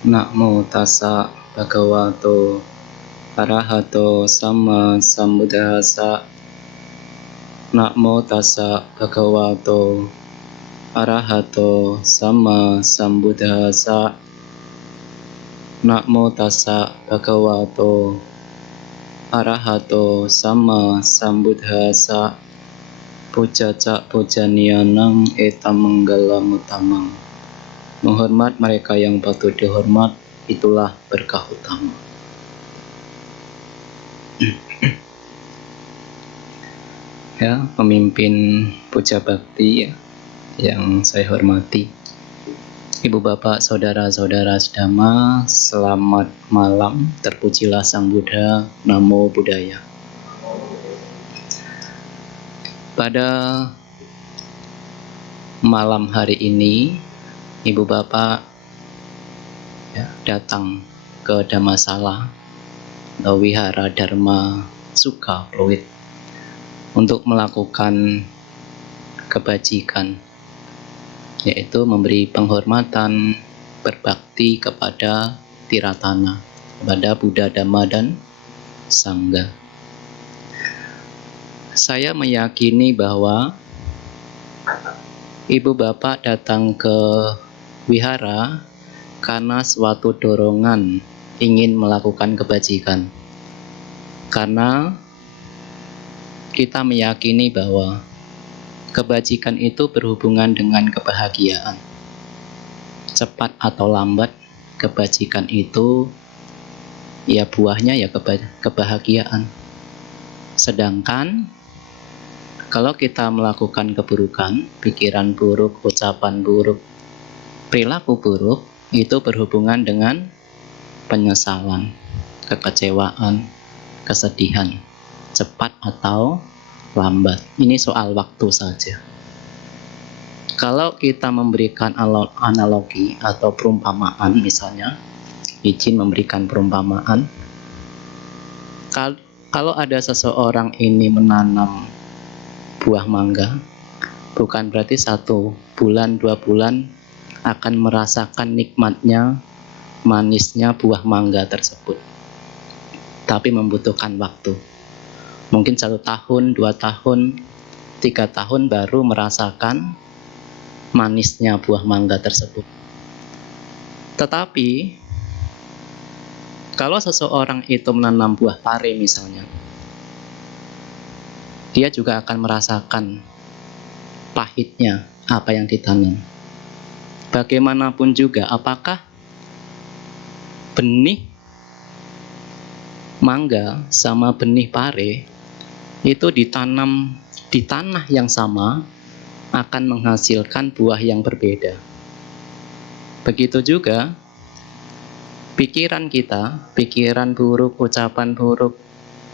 Namo tassa bhagavato arahato sama sambuddhassa. Namo tassa bhagavato arahato sama sambuddhassa. Namo tassa bhagavato arahato sama sambuddhassa. Pujaca pujanianang etam manggalam utamang. Menghormat mereka yang patut dihormat, itulah berkah utama. Ya, pemimpin puja bakti ya, yang saya hormati, Ibu Bapak, Saudara-saudara sedama, selamat malam. Terpujilah Sang Buddha, Namo Buddhaya. Pada malam hari ini, Ibu Bapak ya, datang ke Dhammasala atau Wihara Dharma Sukha Pluit untuk melakukan kebajikan, yaitu memberi penghormatan, berbakti kepada Tiratana, kepada Buddha, Dhamma, dan Sangha. Saya meyakini bahwa Ibu Bapak datang ke wihara karena suatu dorongan ingin melakukan kebajikan. Karena kita meyakini bahwa kebajikan itu berhubungan dengan kebahagiaan. Cepat atau lambat, kebajikan itu ya buahnya ya kebahagiaan. Sedangkan kalau kita melakukan keburukan, pikiran buruk, ucapan buruk, perilaku buruk, itu berhubungan dengan penyesalan, kekecewaan, kesedihan, cepat atau lambat. Ini soal waktu saja. Kalau kita memberikan analogi atau perumpamaan, misalnya, izin memberikan perumpamaan, kalau ada seseorang ini menanam buah mangga, bukan berarti 1 bulan, 2 bulan akan merasakan nikmatnya, manisnya buah mangga tersebut. Tapi membutuhkan waktu. Mungkin 1 tahun, 2 tahun, 3 tahun baru merasakan manisnya buah mangga tersebut. Tetapi kalau seseorang itu menanam buah pare misalnya, dia juga akan merasakan pahitnya apa yang ditanam. Bagaimanapun juga, apakah benih mangga sama benih pare itu ditanam di tanah yang sama akan menghasilkan buah yang berbeda. Begitu juga pikiran kita, pikiran buruk, ucapan buruk,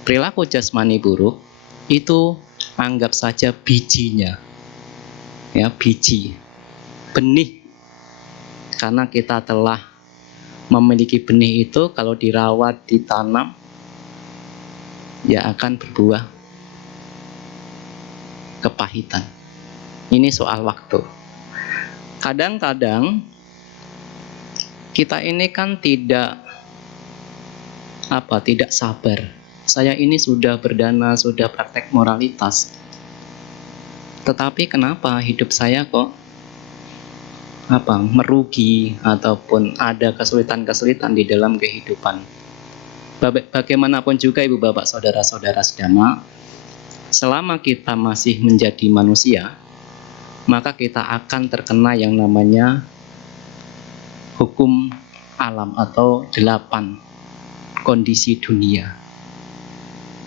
perilaku jasmani buruk, itu anggap saja bijinya. Ya, biji, benih. Karena kita telah memiliki benih itu, kalau dirawat, ditanam, ya akan berbuah kepahitan. Ini soal waktu. Kadang-kadang kita ini kan tidak sabar. Saya ini sudah berdana, sudah praktek moralitas. Tetapi kenapa hidup saya kok merugi ataupun ada kesulitan-kesulitan di dalam kehidupan. Bagaimanapun juga Ibu Bapak Saudara-saudara sedama, selama kita masih menjadi manusia, maka kita akan terkena yang namanya hukum alam atau 8 kondisi dunia.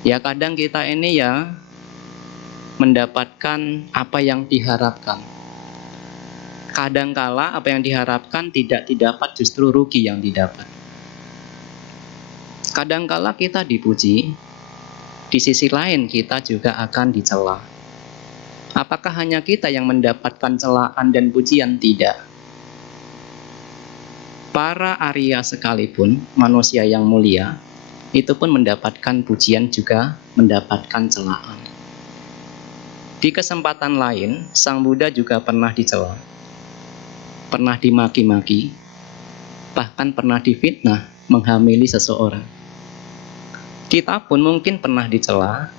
Ya kadang kita ini ya mendapatkan apa yang diharapkan. Kadangkala apa yang diharapkan tidak didapat, justru rugi yang didapat. Kadangkala kita dipuji, di sisi lain kita juga akan dicela. Apakah hanya kita yang mendapatkan celaan dan pujian? Tidak. Para Arya sekalipun, manusia yang mulia, itu pun mendapatkan pujian juga mendapatkan celaan. Di kesempatan lain, Sang Buddha juga pernah dicela, pernah dimaki-maki, bahkan pernah difitnah, menghamili seseorang. Kita pun mungkin pernah dicela,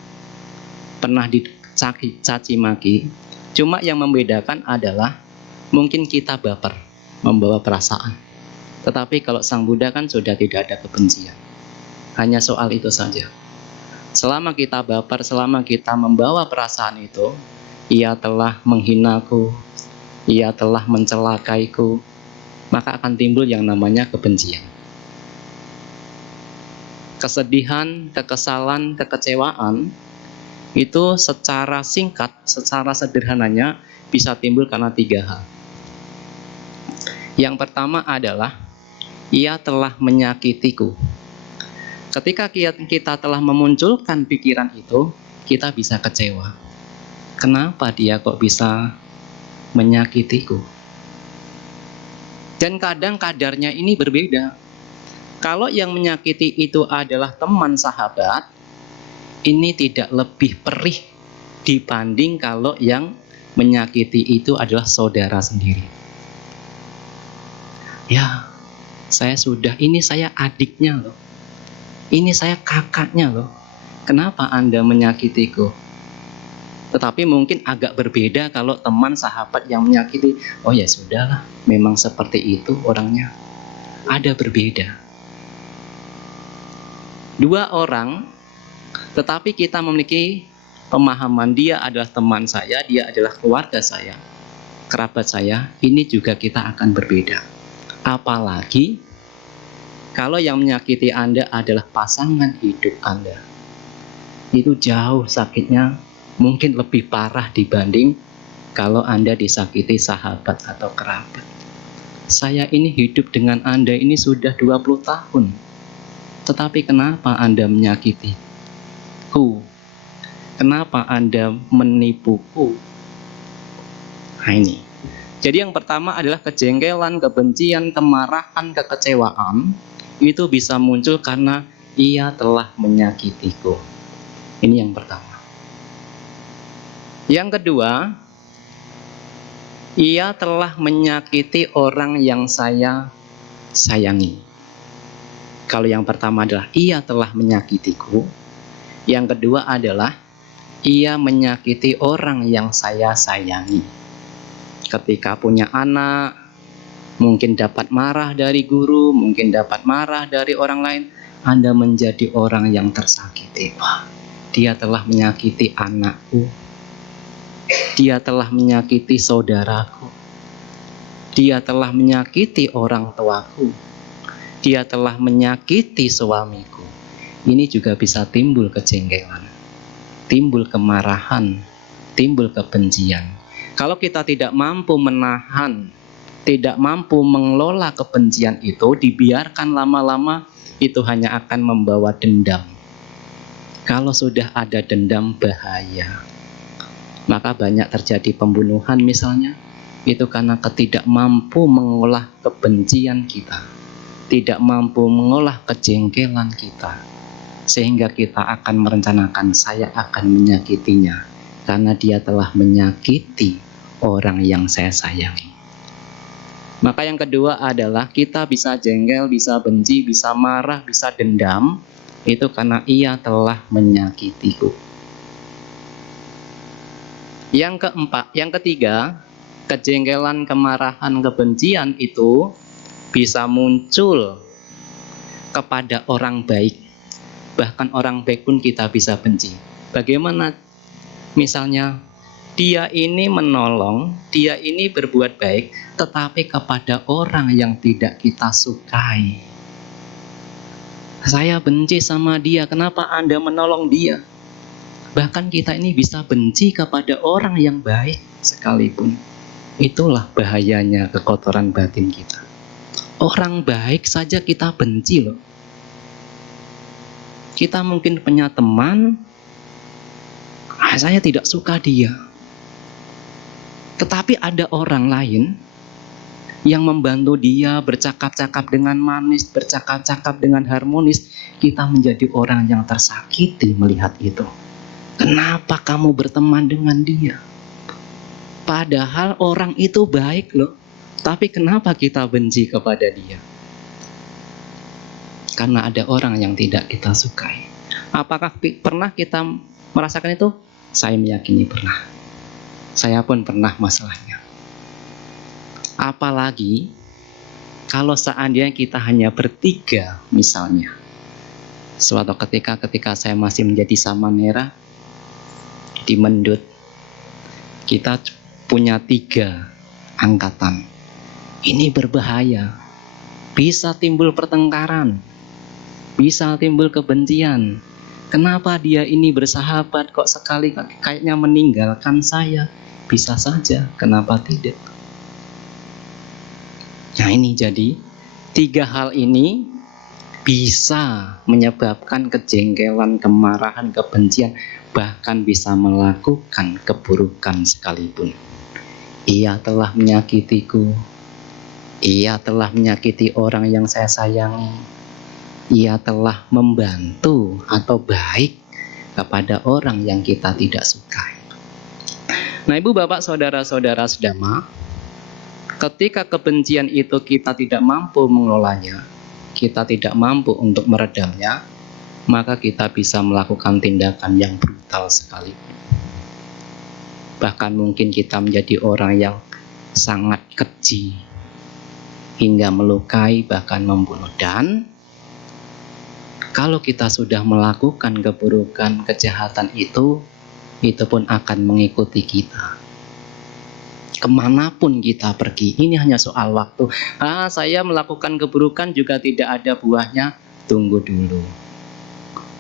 pernah dicaci maki. Cuma yang membedakan adalah mungkin kita baper, membawa perasaan. Tetapi kalau Sang Buddha kan sudah tidak ada kebencian. Hanya soal itu saja. Selama kita baper, selama kita membawa perasaan itu, ia telah menghinaku, ia telah mencelakaiku, maka akan timbul yang namanya kebencian. Kesedihan, kekesalan, kekecewaan itu secara singkat, secara sederhananya bisa timbul karena 3 hal. Yang pertama adalah ia telah menyakitiku. Ketika kita telah memunculkan pikiran itu, kita bisa kecewa. Kenapa dia kok bisa menyakitiku? Dan kadang kadarnya ini berbeda. Kalau yang menyakiti itu adalah teman sahabat, ini tidak lebih perih dibanding kalau yang menyakiti itu adalah saudara sendiri. Ya, ini saya adiknya loh. Ini saya kakaknya loh. Kenapa Anda menyakitiku? Tetapi mungkin agak berbeda kalau teman sahabat yang menyakiti. Oh ya sudahlah, memang seperti itu orangnya. Ada berbeda. 2 orang, tetapi kita memiliki pemahaman dia adalah teman saya, dia adalah keluarga saya, kerabat saya, ini juga kita akan berbeda. Apalagi kalau yang menyakiti Anda adalah pasangan hidup Anda. Itu jauh sakitnya, mungkin lebih parah dibanding kalau Anda disakiti sahabat atau kerabat. Saya ini hidup dengan Anda ini sudah 20 tahun. Tetapi kenapa Anda menyakitiku? Kenapa Anda menipuku? Nah ini. Jadi yang pertama adalah kejengkelan, kebencian, kemarahan, kekecewaan. Itu bisa muncul karena ia telah menyakitiku. Ini yang pertama. Yang kedua, ia telah menyakiti orang yang saya sayangi. Kalau yang pertama adalah ia telah menyakitiku. Yang kedua adalah ia menyakiti orang yang saya sayangi. Ketika punya anak, mungkin dapat marah dari guru, mungkin dapat marah dari orang lain, Anda menjadi orang yang tersakiti. Wah, dia telah menyakiti anakku. Dia telah menyakiti saudaraku. Dia telah menyakiti orang tuaku. Dia telah menyakiti suamiku. Ini juga bisa timbul kejengkelan, timbul kemarahan, timbul kebencian. Kalau kita tidak mampu menahan, tidak mampu mengelola kebencian itu, dibiarkan lama-lama, itu hanya akan membawa dendam. Kalau sudah ada dendam, bahaya. Maka banyak terjadi pembunuhan misalnya, itu karena ketidakmampu mengolah kebencian kita, tidak mampu mengolah kejengkelan kita, sehingga kita akan merencanakan saya akan menyakitinya karena dia telah menyakiti orang yang saya sayangi. Maka yang kedua adalah kita bisa jengkel, bisa benci, bisa marah, bisa dendam, itu karena ia telah menyakitiku. Yang ketiga, kejengkelan, kemarahan, kebencian itu bisa muncul kepada orang baik. Bahkan orang baik pun kita bisa benci. Bagaimana? Misalnya, dia ini menolong, dia ini berbuat baik, tetapi kepada orang yang tidak kita sukai. Saya benci sama dia, kenapa Anda menolong dia? Bahkan kita ini bisa benci kepada orang yang baik sekalipun. Itulah bahayanya kekotoran batin kita. Orang baik saja kita benci loh. Kita mungkin punya teman, saya tidak suka dia. Tetapi ada orang lain yang membantu dia, bercakap-cakap dengan manis, bercakap-cakap dengan harmonis. Kita menjadi orang yang tersakiti melihat itu. Kenapa kamu berteman dengan dia? Padahal orang itu baik loh. Tapi kenapa kita benci kepada dia? karena ada orang yang tidak kita sukai. Apakah pernah kita merasakan itu? Saya meyakini pernah. Saya pun pernah masalahnya. Apalagi kalau seandainya kita hanya bertiga misalnya. Suatu ketika saya masih menjadi Samanera di Mendut, kita punya 3 angkatan. Ini berbahaya. Bisa timbul pertengkaran, bisa timbul kebencian. Kenapa dia ini bersahabat kok sekali kayaknya meninggalkan saya? Bisa saja, kenapa tidak? Nah ini jadi 3 hal ini bisa menyebabkan kejengkelan, kemarahan, kebencian, bahkan bisa melakukan keburukan sekalipun. Ia telah menyakitiku, ia telah menyakiti orang yang saya sayangi, ia telah membantu atau baik kepada orang yang kita tidak sukai. Nah ibu bapak saudara-saudara sedama, ketika kebencian itu kita tidak mampu mengelolanya, kita tidak mampu untuk meredamnya, maka kita bisa melakukan tindakan yang brutal sekali. Bahkan mungkin kita menjadi orang yang sangat keji, hingga melukai bahkan membunuh. Dan kalau kita sudah melakukan keburukan, kejahatan itu pun akan mengikuti kita. Kemanapun kita pergi, ini hanya soal waktu. Saya melakukan keburukan juga tidak ada buahnya. Tunggu dulu.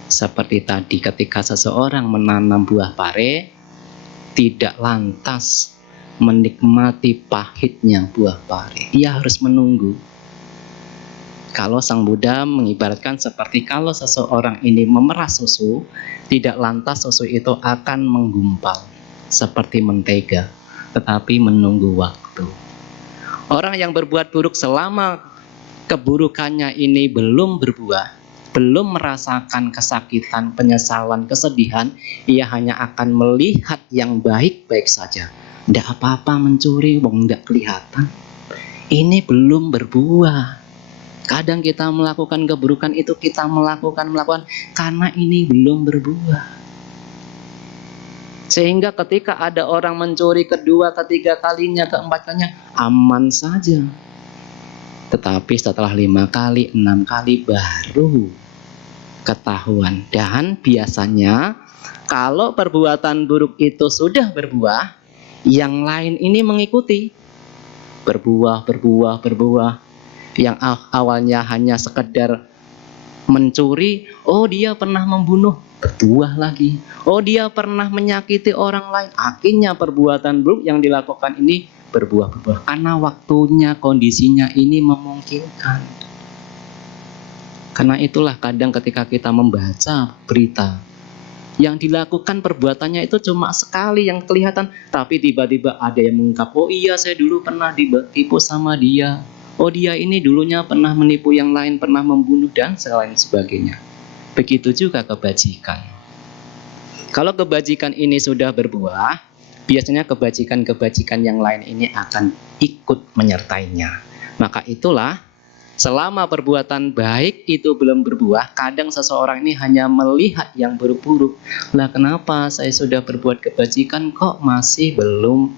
Seperti tadi ketika seseorang menanam buah pare, tidak lantas menikmati pahitnya buah pare. Ia harus menunggu. Kalau Sang Buddha mengibaratkan seperti kalau seseorang ini memeras susu, tidak lantas susu itu akan menggumpal seperti mentega, tetapi menunggu waktu. Orang yang berbuat buruk selama keburukannya ini belum berbuah, belum merasakan kesakitan, penyesalan, kesedihan, ia hanya akan melihat yang baik-baik saja. Tidak apa-apa mencuri, wong tidak kelihatan. Ini belum berbuah. Kadang kita melakukan keburukan itu kita melakukan karena ini belum berbuah. Sehingga ketika ada orang mencuri kedua, ketiga kalinya, keempat kalinya, aman saja. Tetapi setelah 5 kali, 6 kali baru ketahuan. Dan biasanya kalau perbuatan buruk itu sudah berbuah, yang lain ini mengikuti. Berbuah. Yang awalnya hanya sekedar mencuri, oh dia pernah membunuh, berbuah lagi. Oh dia pernah menyakiti orang lain, akhirnya perbuatan buruk yang dilakukan ini berbuah. Karena waktunya, kondisinya ini memungkinkan. Karena itulah kadang ketika kita membaca berita, yang dilakukan perbuatannya itu cuma sekali yang kelihatan, tapi tiba-tiba ada yang mengungkap, oh iya saya dulu pernah ditipu sama dia. Oh dia ini dulunya pernah menipu yang lain, pernah membunuh dan selain sebagainya. Begitu juga kebajikan. Kalau kebajikan ini sudah berbuah, biasanya kebajikan-kebajikan yang lain ini akan ikut menyertainya. Maka itulah, selama perbuatan baik itu belum berbuah, kadang seseorang ini hanya melihat yang buruk-buruk. Lah kenapa saya sudah berbuat kebajikan kok masih belum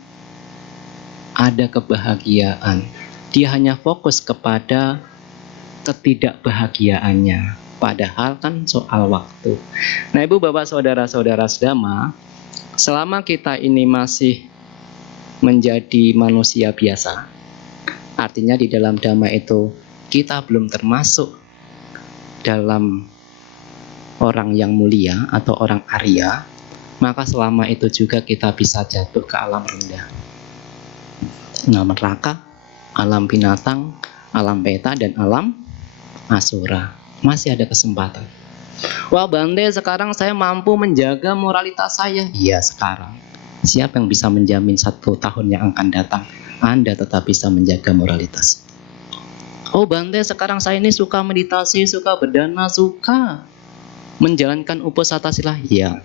ada kebahagiaan? Dia hanya fokus kepada ketidakbahagiaannya. Padahal kan soal waktu. Nah ibu bapak saudara-saudara sedama, selama kita ini masih menjadi manusia biasa, artinya di dalam Dhamma itu kita belum termasuk dalam orang yang mulia atau orang Arya, maka selama itu juga kita bisa jatuh ke alam rendah. Alam neraka, alam binatang, alam peta, dan alam asura. Masih ada kesempatan. Wah Bante, sekarang saya mampu menjaga moralitas saya. Iya sekarang. Siapa yang bisa menjamin 1 tahun yang akan datang Anda tetap bisa menjaga moralitas? Oh Bante, sekarang saya ini suka meditasi, suka berdana, suka menjalankan upasatasila. Iya,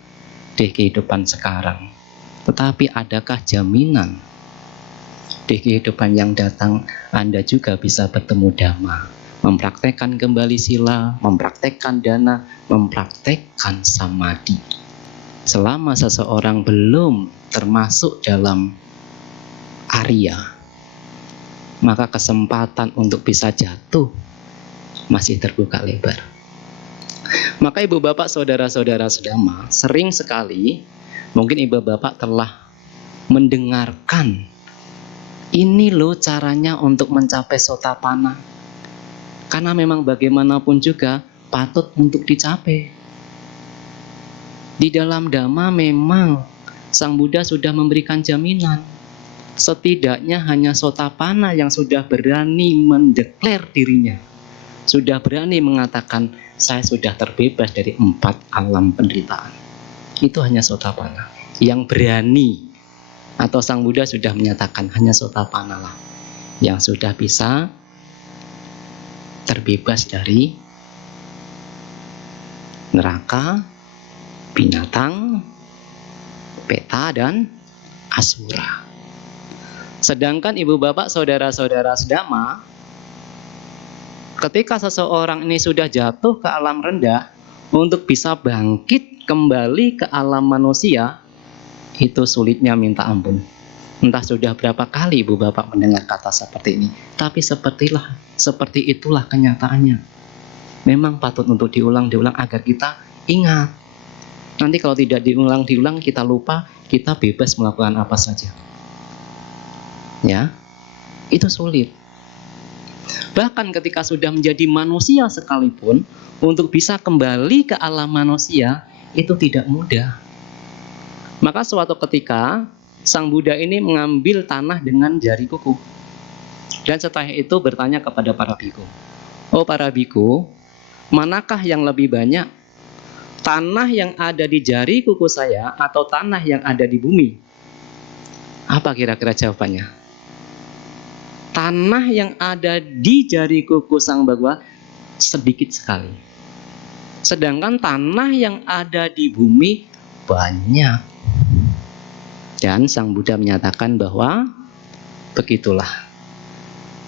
di kehidupan sekarang. Tetapi adakah jaminan di kehidupan yang datang Anda juga bisa bertemu Dhamma? mempraktekkan kembali sila, mempraktekkan dana, mempraktekkan samadhi. Selama seseorang belum termasuk dalam Arya, maka kesempatan untuk bisa jatuh masih terbuka lebar. Maka ibu bapak, saudara-saudara sedama, sering sekali mungkin ibu bapak telah mendengarkan, ini loh caranya untuk mencapai sotapanna. Karena memang bagaimanapun juga patut untuk dicapai. Di dalam Dhamma memang Sang Buddha sudah memberikan jaminan. Setidaknya hanya sotapanna yang sudah berani mendeklar dirinya, sudah berani mengatakan, saya sudah terbebas dari 4 alam penderitaan. Itu hanya sotapanna yang berani. Atau Sang Buddha sudah menyatakan hanya sotapanna lah yang sudah bisa terbebas dari neraka, binatang, peta, dan asura. Sedangkan ibu bapak, saudara-saudara sedama, ketika seseorang ini sudah jatuh ke alam rendah, untuk bisa bangkit kembali ke alam manusia, itu sulitnya minta ampun. Entah sudah berapa kali ibu bapak mendengar kata seperti ini, tapi seperti itulah kenyataannya. Memang patut untuk diulang-diulang agar kita ingat. Nanti kalau tidak diulang-diulang, kita lupa, kita bebas melakukan apa saja. Ya, itu sulit. Bahkan ketika sudah menjadi manusia sekalipun, untuk bisa kembali ke alam manusia, itu tidak mudah. Maka suatu ketika, Sang Buddha ini mengambil tanah dengan jari kuku. Dan setelah itu bertanya kepada para biku, oh para biku, manakah yang lebih banyak? Tanah yang ada di jari kuku saya atau tanah yang ada di bumi? Apa kira-kira jawabannya? Tanah yang ada di jari kuku Sang Bhagwa sedikit sekali. Sedangkan tanah yang ada di bumi banyak. Dan Sang Buddha menyatakan bahwa begitulah.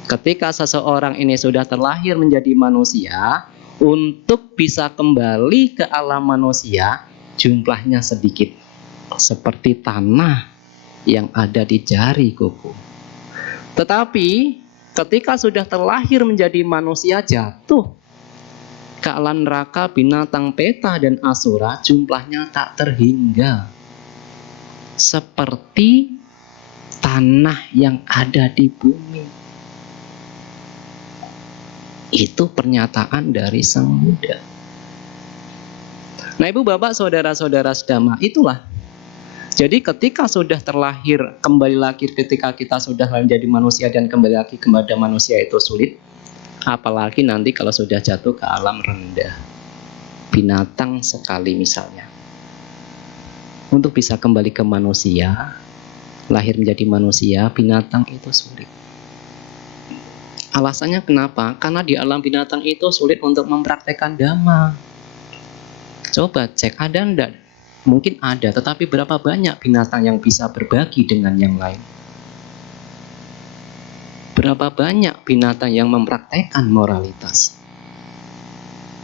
Ketika seseorang ini sudah terlahir menjadi manusia, untuk bisa kembali ke alam manusia, jumlahnya sedikit. Seperti tanah yang ada di jari kuku. Tetapi ketika sudah terlahir menjadi manusia, jatuh ke alam neraka, binatang, peta, dan asura, jumlahnya tak terhingga. Seperti tanah yang ada di bumi. Itu pernyataan dari Sang Buddha. Nah ibu bapak, saudara-saudara sedama, itulah. Jadi ketika sudah terlahir kembali lagi, ketika kita sudah menjadi manusia dan kembali lagi kepada manusia itu sulit. Apalagi nanti kalau sudah jatuh ke alam rendah, binatang sekali misalnya. Untuk bisa kembali ke manusia, lahir menjadi manusia, binatang itu sulit. Alasannya kenapa? Karena di alam binatang itu sulit untuk mempraktekkan Dhamma. Coba cek, ada enggak? Mungkin ada, tetapi berapa banyak binatang yang bisa berbagi dengan yang lain? Berapa banyak binatang yang mempraktekkan moralitas?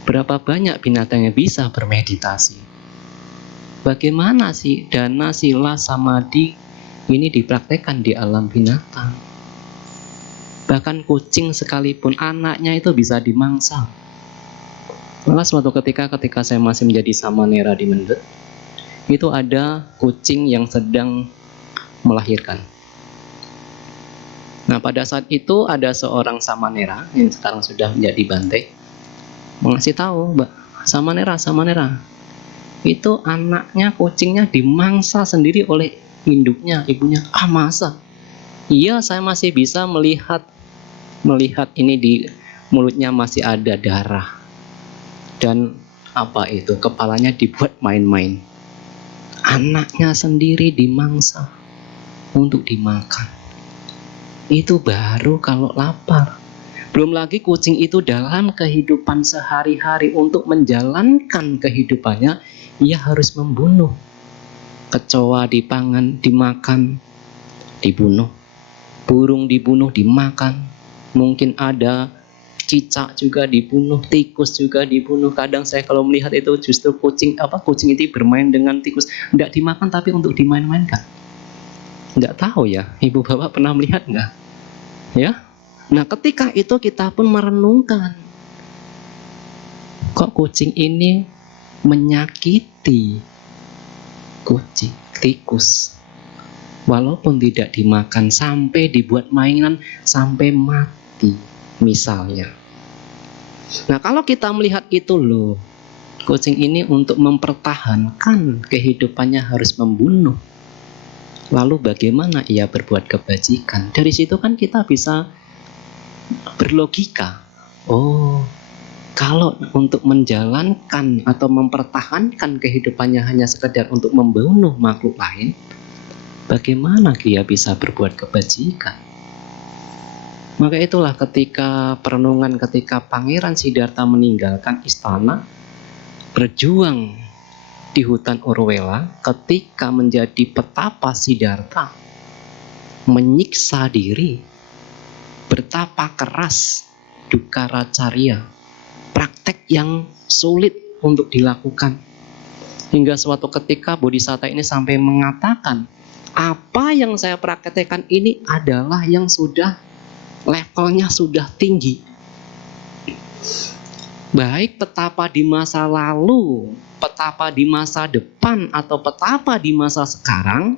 Berapa banyak binatang yang bisa bermeditasi? Bagaimana sih dana, sila, samadhi ini dipraktekkan di alam binatang? Bahkan kucing sekalipun anaknya itu bisa dimangsa. Maka suatu ketika saya masih menjadi samanera di Mendut, itu ada kucing yang sedang melahirkan. Nah pada saat itu ada seorang samanera yang sekarang sudah menjadi bante, mengasih tahu, Mbak, samanera, itu anaknya, kucingnya dimangsa sendiri oleh induknya, ibunya. Ah masa? Iya, saya masih bisa melihat ini di mulutnya masih ada darah. Dan apa itu, kepalanya dibuat main-main. Anaknya sendiri dimangsa untuk dimakan. Itu baru kalau lapar. Belum lagi kucing itu dalam kehidupan sehari-hari untuk menjalankan kehidupannya, ia harus membunuh. Kecoa dipangan, dimakan, dibunuh. Burung dibunuh, dimakan. Mungkin ada cicak juga dibunuh, tikus juga dibunuh. Kadang saya kalau melihat itu justru kucing itu bermain dengan tikus, tidak dimakan tapi untuk dimain-mainkan. Nggak tahu ya, ibu bapak pernah melihat nggak? Ya, nah ketika itu kita pun merenungkan, kok kucing ini menyakiti kucing, tikus, walaupun tidak dimakan, sampai dibuat mainan sampai mati misalnya. Nah kalau kita melihat itu loh, kucing ini untuk mempertahankan kehidupannya harus membunuh, lalu bagaimana ia berbuat kebajikan? Dari situ kan kita bisa berlogika, oh kalau untuk menjalankan atau mempertahankan kehidupannya hanya sekedar untuk membunuh makhluk lain, bagaimana dia bisa berbuat kebajikan? Maka itulah ketika perenungan, ketika Pangeran Siddhartha meninggalkan istana, berjuang di hutan Urwela, ketika menjadi petapa Siddhartha, menyiksa diri, betapa keras dukkha carya, praktek yang sulit untuk dilakukan. Hingga suatu ketika Bodhisatta ini sampai mengatakan, apa yang saya praktekkan ini adalah yang sudah levelnya sudah tinggi. Baik petapa di masa lalu, petapa di masa depan, atau petapa di masa sekarang,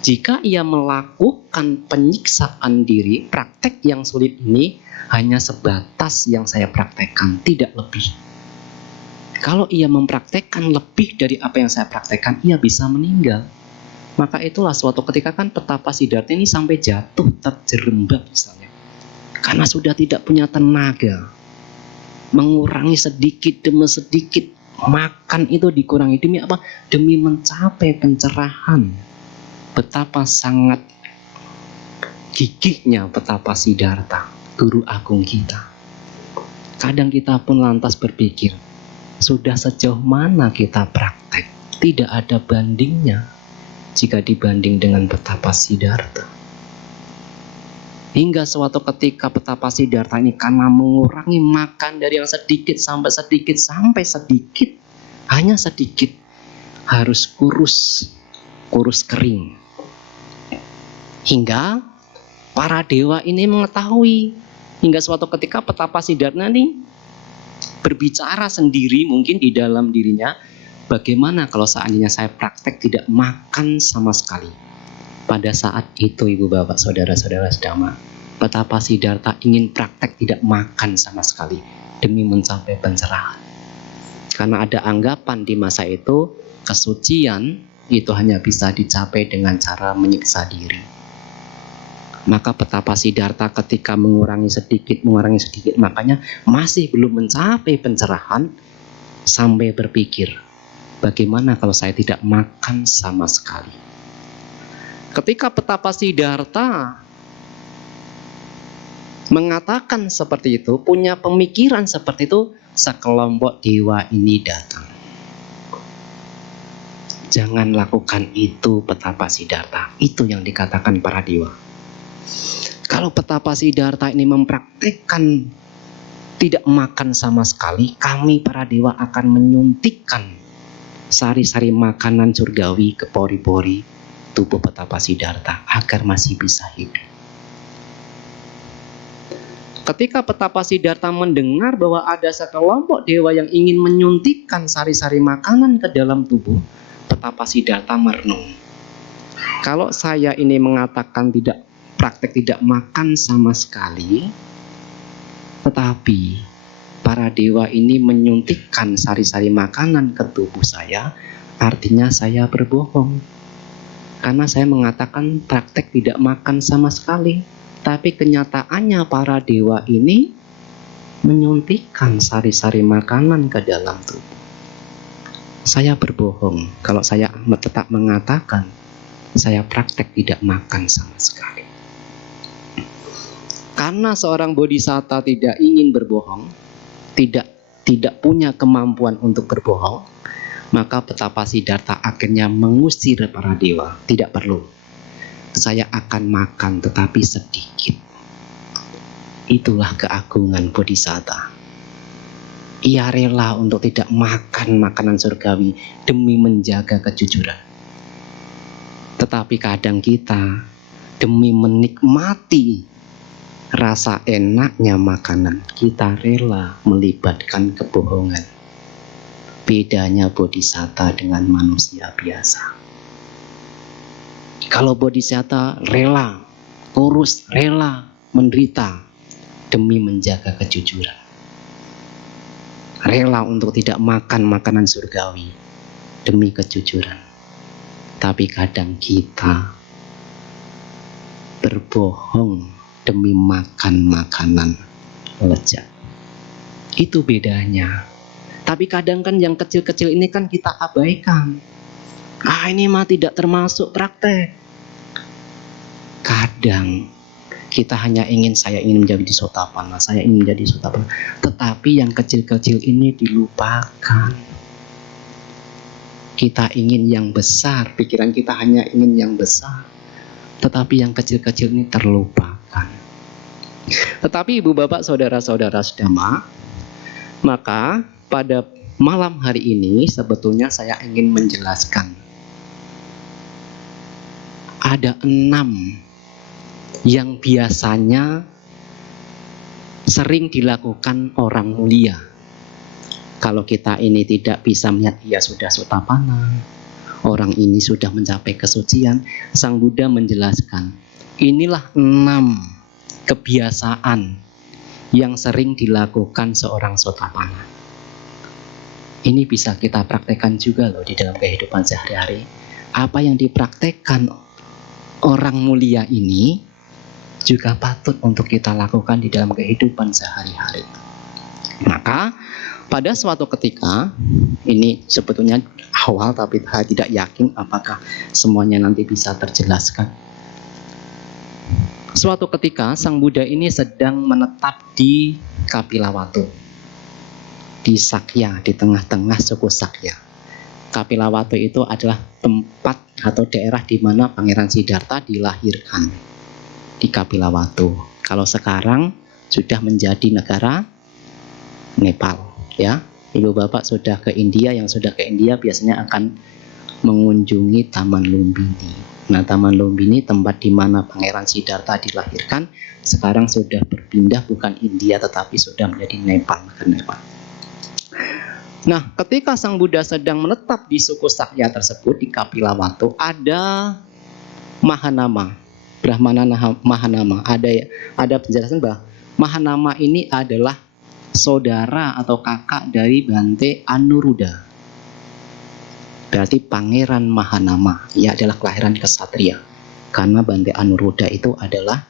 jika ia melakukan penyiksaan diri, praktek yang sulit ini hanya sebatas yang saya praktekkan, tidak lebih. Kalau ia mempraktekkan lebih dari apa yang saya praktekkan, ia bisa meninggal. Maka itulah suatu ketika kan petapa Siddhartha ini sampai jatuh terjerembab misalnya, karena sudah tidak punya tenaga, mengurangi sedikit demi sedikit, makan itu dikurangi demi apa? Demi mencapai pencerahan. Betapa sangat gigihnya petapa Siddhartha, guru agung kita. Kadang kita pun lantas berpikir, sudah sejauh mana kita praktek? Tidak ada bandingnya jika dibanding dengan petapa Siddhartha. Hingga suatu ketika petapa Siddhartha ini karena mengurangi makan dari yang sedikit sampai sedikit, hanya sedikit, harus kurus kering. Hingga para dewa ini mengetahui, hingga suatu ketika petapa Siddhartha ini berbicara sendiri mungkin di dalam dirinya, bagaimana kalau seandainya saya praktek tidak makan sama sekali. Pada saat itu ibu bapak saudara-saudara sedama, petapa Siddhartha ingin praktek tidak makan sama sekali demi mencapai pencerahan. Karena ada anggapan di masa itu kesucian itu hanya bisa dicapai dengan cara menyiksa diri. Maka petapa Siddhartha ketika mengurangi sedikit, makanya masih belum mencapai pencerahan, sampai berpikir, bagaimana kalau saya tidak makan sama sekali. Ketika petapa Siddhartha mengatakan seperti itu, punya pemikiran seperti itu, sekelompok dewa ini datang. Jangan lakukan itu petapa Siddhartha. Itu yang dikatakan para dewa. Kalau petapa Siddhartha ini mempraktikkan tidak makan sama sekali, kami para dewa akan menyuntikkan sari-sari makanan surgawi ke pori-pori tubuh petapa Siddhartha agar masih bisa hidup. Ketika petapa Siddhartha mendengar bahwa ada sekelompok dewa yang ingin menyuntikkan sari-sari makanan ke dalam tubuh, petapa Siddhartha merenung. Kalau saya ini mengatakan praktek tidak makan sama sekali, tetapi para dewa ini menyuntikkan sari-sari makanan ke tubuh saya, artinya saya berbohong. Karena saya mengatakan praktek tidak makan sama sekali, tapi kenyataannya para dewa ini menyuntikkan sari-sari makanan ke dalam tubuh. Saya berbohong kalau saya tetap mengatakan saya praktek tidak makan sama sekali. Karena seorang bodhisatta tidak ingin berbohong, tidak punya kemampuan untuk berbohong, maka petapa Siddhartha akhirnya mengusir para dewa. Tidak perlu, saya akan makan tetapi sedikit. Itulah keagungan bodhisatta. Ia rela untuk tidak makan makanan surgawi demi menjaga kejujuran. Tetapi kadang kita demi menikmati rasa enaknya makanan, kita rela melibatkan kebohongan. Bedanya bodhisatta dengan manusia biasa. Kalau bodhisatta rela, kurus, rela menderita demi menjaga kejujuran. Rela untuk tidak makan makanan surgawi demi kejujuran. Tapi kadang kita berbohong demi makan makanan lezat. Itu bedanya. Tapi kadang kan yang kecil-kecil ini kan kita abaikan. Ini mah tidak termasuk praktek. Kadang kita hanya saya ingin menjadi sotapanna, saya ingin menjadi sotapanna. Tetapi yang kecil-kecil ini dilupakan. Kita ingin yang besar, pikiran kita hanya ingin yang besar. Tetapi yang kecil-kecil ini terlupakan. Tetapi ibu bapak saudara-saudara sedama, maka pada malam hari ini sebetulnya saya ingin menjelaskan. Ada 6 yang biasanya sering dilakukan orang mulia. Kalau kita ini tidak bisa melihat ia sudah sotapanna, orang ini sudah mencapai kesucian, Sang Buddha menjelaskan, inilah 6 kebiasaan yang sering dilakukan seorang sotapanna. Ini bisa kita praktekkan juga loh di dalam kehidupan sehari-hari. Apa yang dipraktekkan orang mulia ini juga patut untuk kita lakukan di dalam kehidupan sehari-hari. Maka pada suatu ketika, ini sebetulnya awal tapi saya tidak yakin apakah semuanya nanti bisa terjelaskan. Suatu ketika Sang Buddha ini sedang menetap di Kapilawatu, di Sakya, di tengah-tengah suku Sakya. Kapilawatu itu adalah tempat atau daerah di mana Pangeran Siddhartha dilahirkan. Di Kapilawatu. Kalau sekarang sudah menjadi negara Nepal, ya. Ibu bapak sudah ke India, yang sudah ke India biasanya akan mengunjungi Taman Lumbini. Nah, Taman Lumbini tempat di mana Pangeran Siddhartha dilahirkan, sekarang sudah berpindah bukan India tetapi sudah menjadi Nepal, negara Nepal. Nah, ketika Sang Buddha sedang menetap di suku Sakya tersebut di Kapilawatu, ada Mahanama, Brahmana Mahanama. Ada penjelasan bahwa Mahanama ini adalah saudara atau kakak dari Bante Anuruddha. Berarti Pangeran Mahanama, ia adalah kelahiran kesatria. Karena Bante Anuruddha itu adalah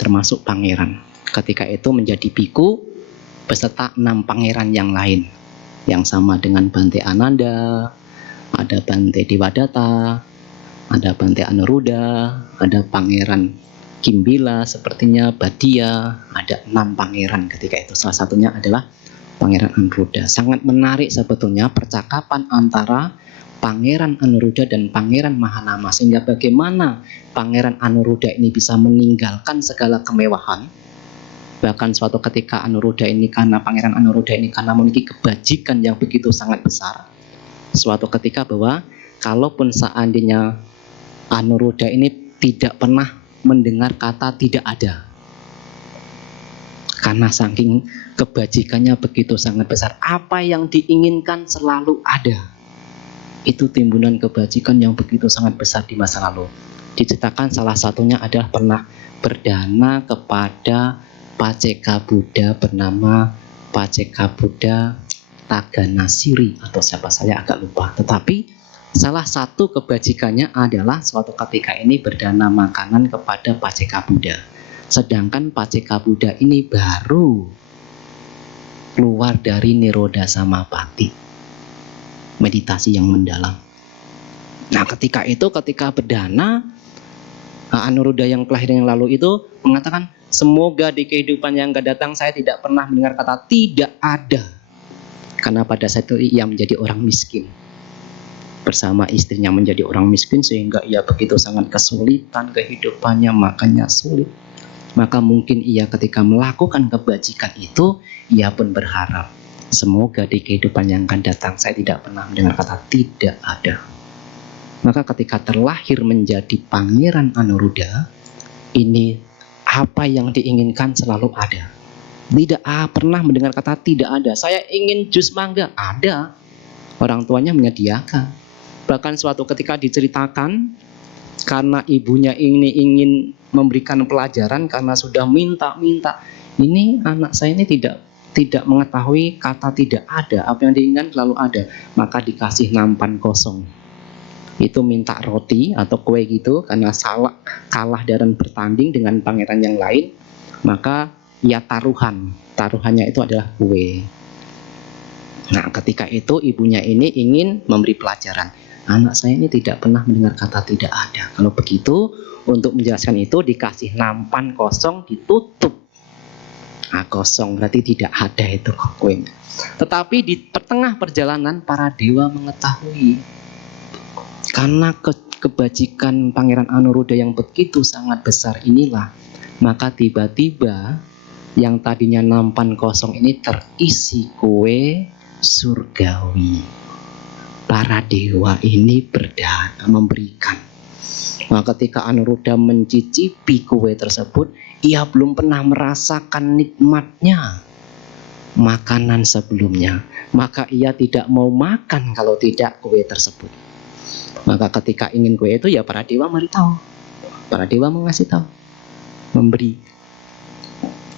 termasuk pangeran. Ketika itu menjadi biku beserta 6 pangeran yang lain. Yang sama dengan Bante Ananda, ada Bante Dewadatta, ada Bante Anuruddha, ada Pangeran Kimbila, sepertinya Badia, ada 6 pangeran ketika itu. Salah satunya adalah Pangeran Anuruddha. Sangat menarik sebetulnya percakapan antara Pangeran Anuruddha dan Pangeran Mahanama, sehingga bagaimana Pangeran Anuruddha ini bisa meninggalkan segala kemewahan. Bahkan suatu ketika Pangeran Anuruddha ini karena memiliki kebajikan yang begitu sangat besar, suatu ketika bahwa kalaupun seandainya Anuruddha ini tidak pernah mendengar kata tidak ada, karena saking kebajikannya begitu sangat besar, apa yang diinginkan selalu ada. Itu timbunan kebajikan yang begitu sangat besar di masa lalu. Diceritakan salah satunya adalah pernah berdana kepada Paceka Buddha bernama Paceka Buddha Taganasiri atau siapa, saya agak lupa. Tetapi salah satu kebajikannya adalah suatu ketika ini berdana makanan kepada Paceka Buddha. Sedangkan Paceka Buddha ini baru keluar dari Nirodha Samapatti, meditasi yang mendalam. Nah, ketika berdana, Anuruddha yang kelahiran yang lalu itu mengatakan, semoga di kehidupan yang akan datang saya tidak pernah mendengar kata tidak ada. Karena pada saat itu ia menjadi orang miskin. Bersama istrinya menjadi orang miskin sehingga ia begitu sangat kesulitan kehidupannya, makannya sulit. Maka mungkin ia ketika melakukan kebajikan itu, ia pun berharap, semoga di kehidupan yang akan datang saya tidak pernah mendengar kata tidak ada. Maka ketika terlahir menjadi Pangeran Anuruddha, ini apa yang diinginkan selalu ada. Tidak pernah mendengar kata tidak ada. Saya ingin jus mangga, ada. Orang tuanya menyediakan. Bahkan suatu ketika diceritakan, karena ibunya ini ingin memberikan pelajaran karena sudah minta-minta. Ini anak saya ini tidak mengetahui kata tidak ada. Apa yang diinginkan selalu ada. Maka dikasih nampan kosong. Itu minta roti atau kue gitu, karena kalah dan bertanding dengan pangeran yang lain, maka ia taruhannya itu adalah kue. Nah, ketika itu ibunya ini ingin memberi pelajaran, anak saya ini tidak pernah mendengar kata tidak ada. Kalau begitu, untuk menjelaskan itu dikasih nampan kosong, ditutup. Nah, kosong berarti tidak ada itu kuenya. Tetapi di tengah perjalanan para dewa mengetahui, karena kebajikan Pangeran Anuruddha yang begitu sangat besar inilah, maka tiba-tiba yang tadinya nampan kosong ini terisi kue surgawi. Para dewa ini memberikan. Nah, ketika Anuruddha mencicipi kue tersebut, ia belum pernah merasakan nikmatnya makanan sebelumnya. Maka ia tidak mau makan kalau tidak kue tersebut. Maka ketika ingin kue itu, ya para dewa memberitahu, para dewa mengasih tahu, memberi.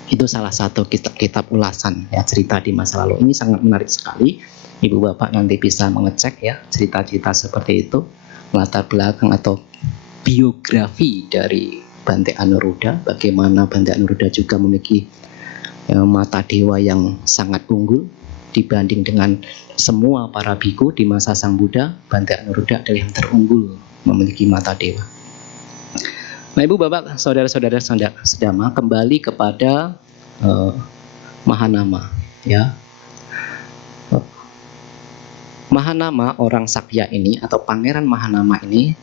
Itu salah satu kitab ulasan ya, cerita di masa lalu. Ini sangat menarik sekali. Ibu bapak nanti bisa mengecek ya cerita-cerita seperti itu, latar belakang atau biografi dari Bante Anuruddha. Bagaimana Bante Anuruddha juga memiliki mata dewa yang sangat unggul dibanding dengan semua para biku di masa Sang Buddha. Bante Anuruddha adalah yang terunggul memiliki mata dewa. Nah, ibu bapak, saudara-saudara sedama, kembali kepada Mahanama ya. Mahanama, orang Sakya ini atau Pangeran Mahanama ini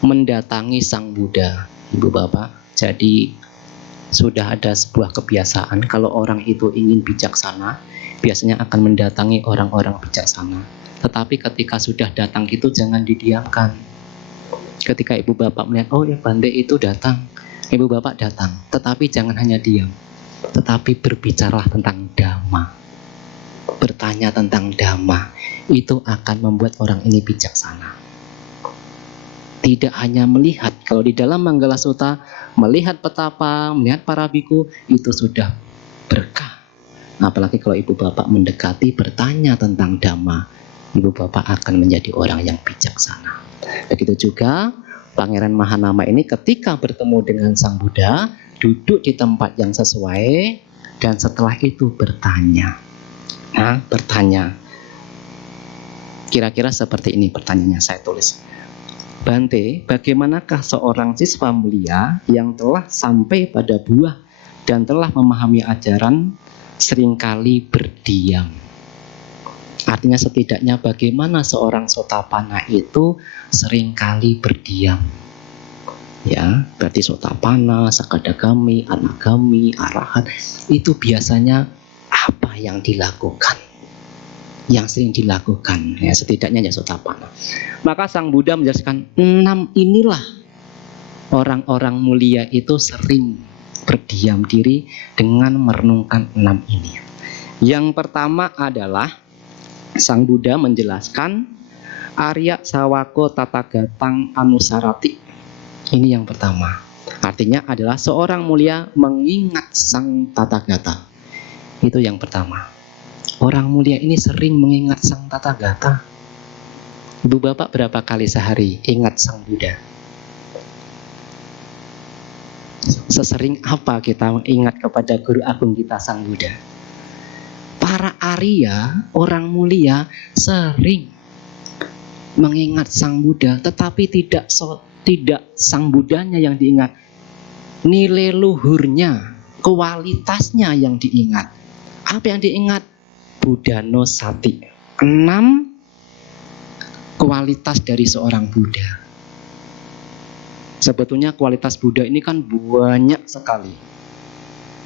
mendatangi Sang Buddha, ibu bapak. Jadi sudah ada sebuah kebiasaan, kalau orang itu ingin bijaksana, biasanya akan mendatangi orang-orang bijaksana. Tetapi ketika sudah datang itu jangan didiamkan. Ketika ibu bapak melihat, oh ya Bante itu datang, ibu bapak datang, tetapi jangan hanya diam, tetapi berbicaralah tentang Dhamma, bertanya tentang Dhamma. Itu akan membuat orang ini bijaksana. Tidak hanya melihat, kalau di dalam Manggala Sutta melihat petapa, melihat para biku, itu sudah berkah. Apalagi kalau ibu bapak mendekati, bertanya tentang Dhamma, ibu bapak akan menjadi orang yang bijaksana. Begitu juga Pangeran Mahanama ini ketika bertemu dengan Sang Buddha, duduk di tempat yang sesuai, dan setelah itu bertanya. Nah, bertanya. Kira-kira seperti ini pertanyaannya, saya tulis. Bante, bagaimanakah seorang siswa mulia yang telah sampai pada buah dan telah memahami ajaran seringkali berdiam? Artinya setidaknya bagaimana seorang Sotapanna itu seringkali berdiam. Ya, berarti Sotapanna, Sakadagami, Anagami, Arahat, itu biasanya apa yang dilakukan? Yang sering dilakukan, ya setidaknya ya Sotapanna. Maka Sang Buddha menjelaskan 6 inilah orang-orang mulia itu sering berdiam diri dengan merenungkan 6 ini. Yang pertama adalah Sang Buddha menjelaskan Arya Sawako Tatagatang Anusarati. Ini yang pertama. Artinya adalah seorang mulia mengingat Sang Tathagata. Itu yang pertama. Orang mulia ini sering mengingat Sang Tathagata. Ibu bapak berapa kali sehari ingat Sang Buddha? Sesering apa kita ingat kepada Guru Agung kita Sang Buddha? Para Arya, orang mulia sering mengingat Sang Buddha, tetapi tidak Sang Buddhanya yang diingat, nilai luhurnya, kualitasnya yang diingat. Apa yang diingat? Buddhano Sati. 6 kualitas dari seorang Buddha. Sebetulnya kualitas Buddha ini kan banyak sekali.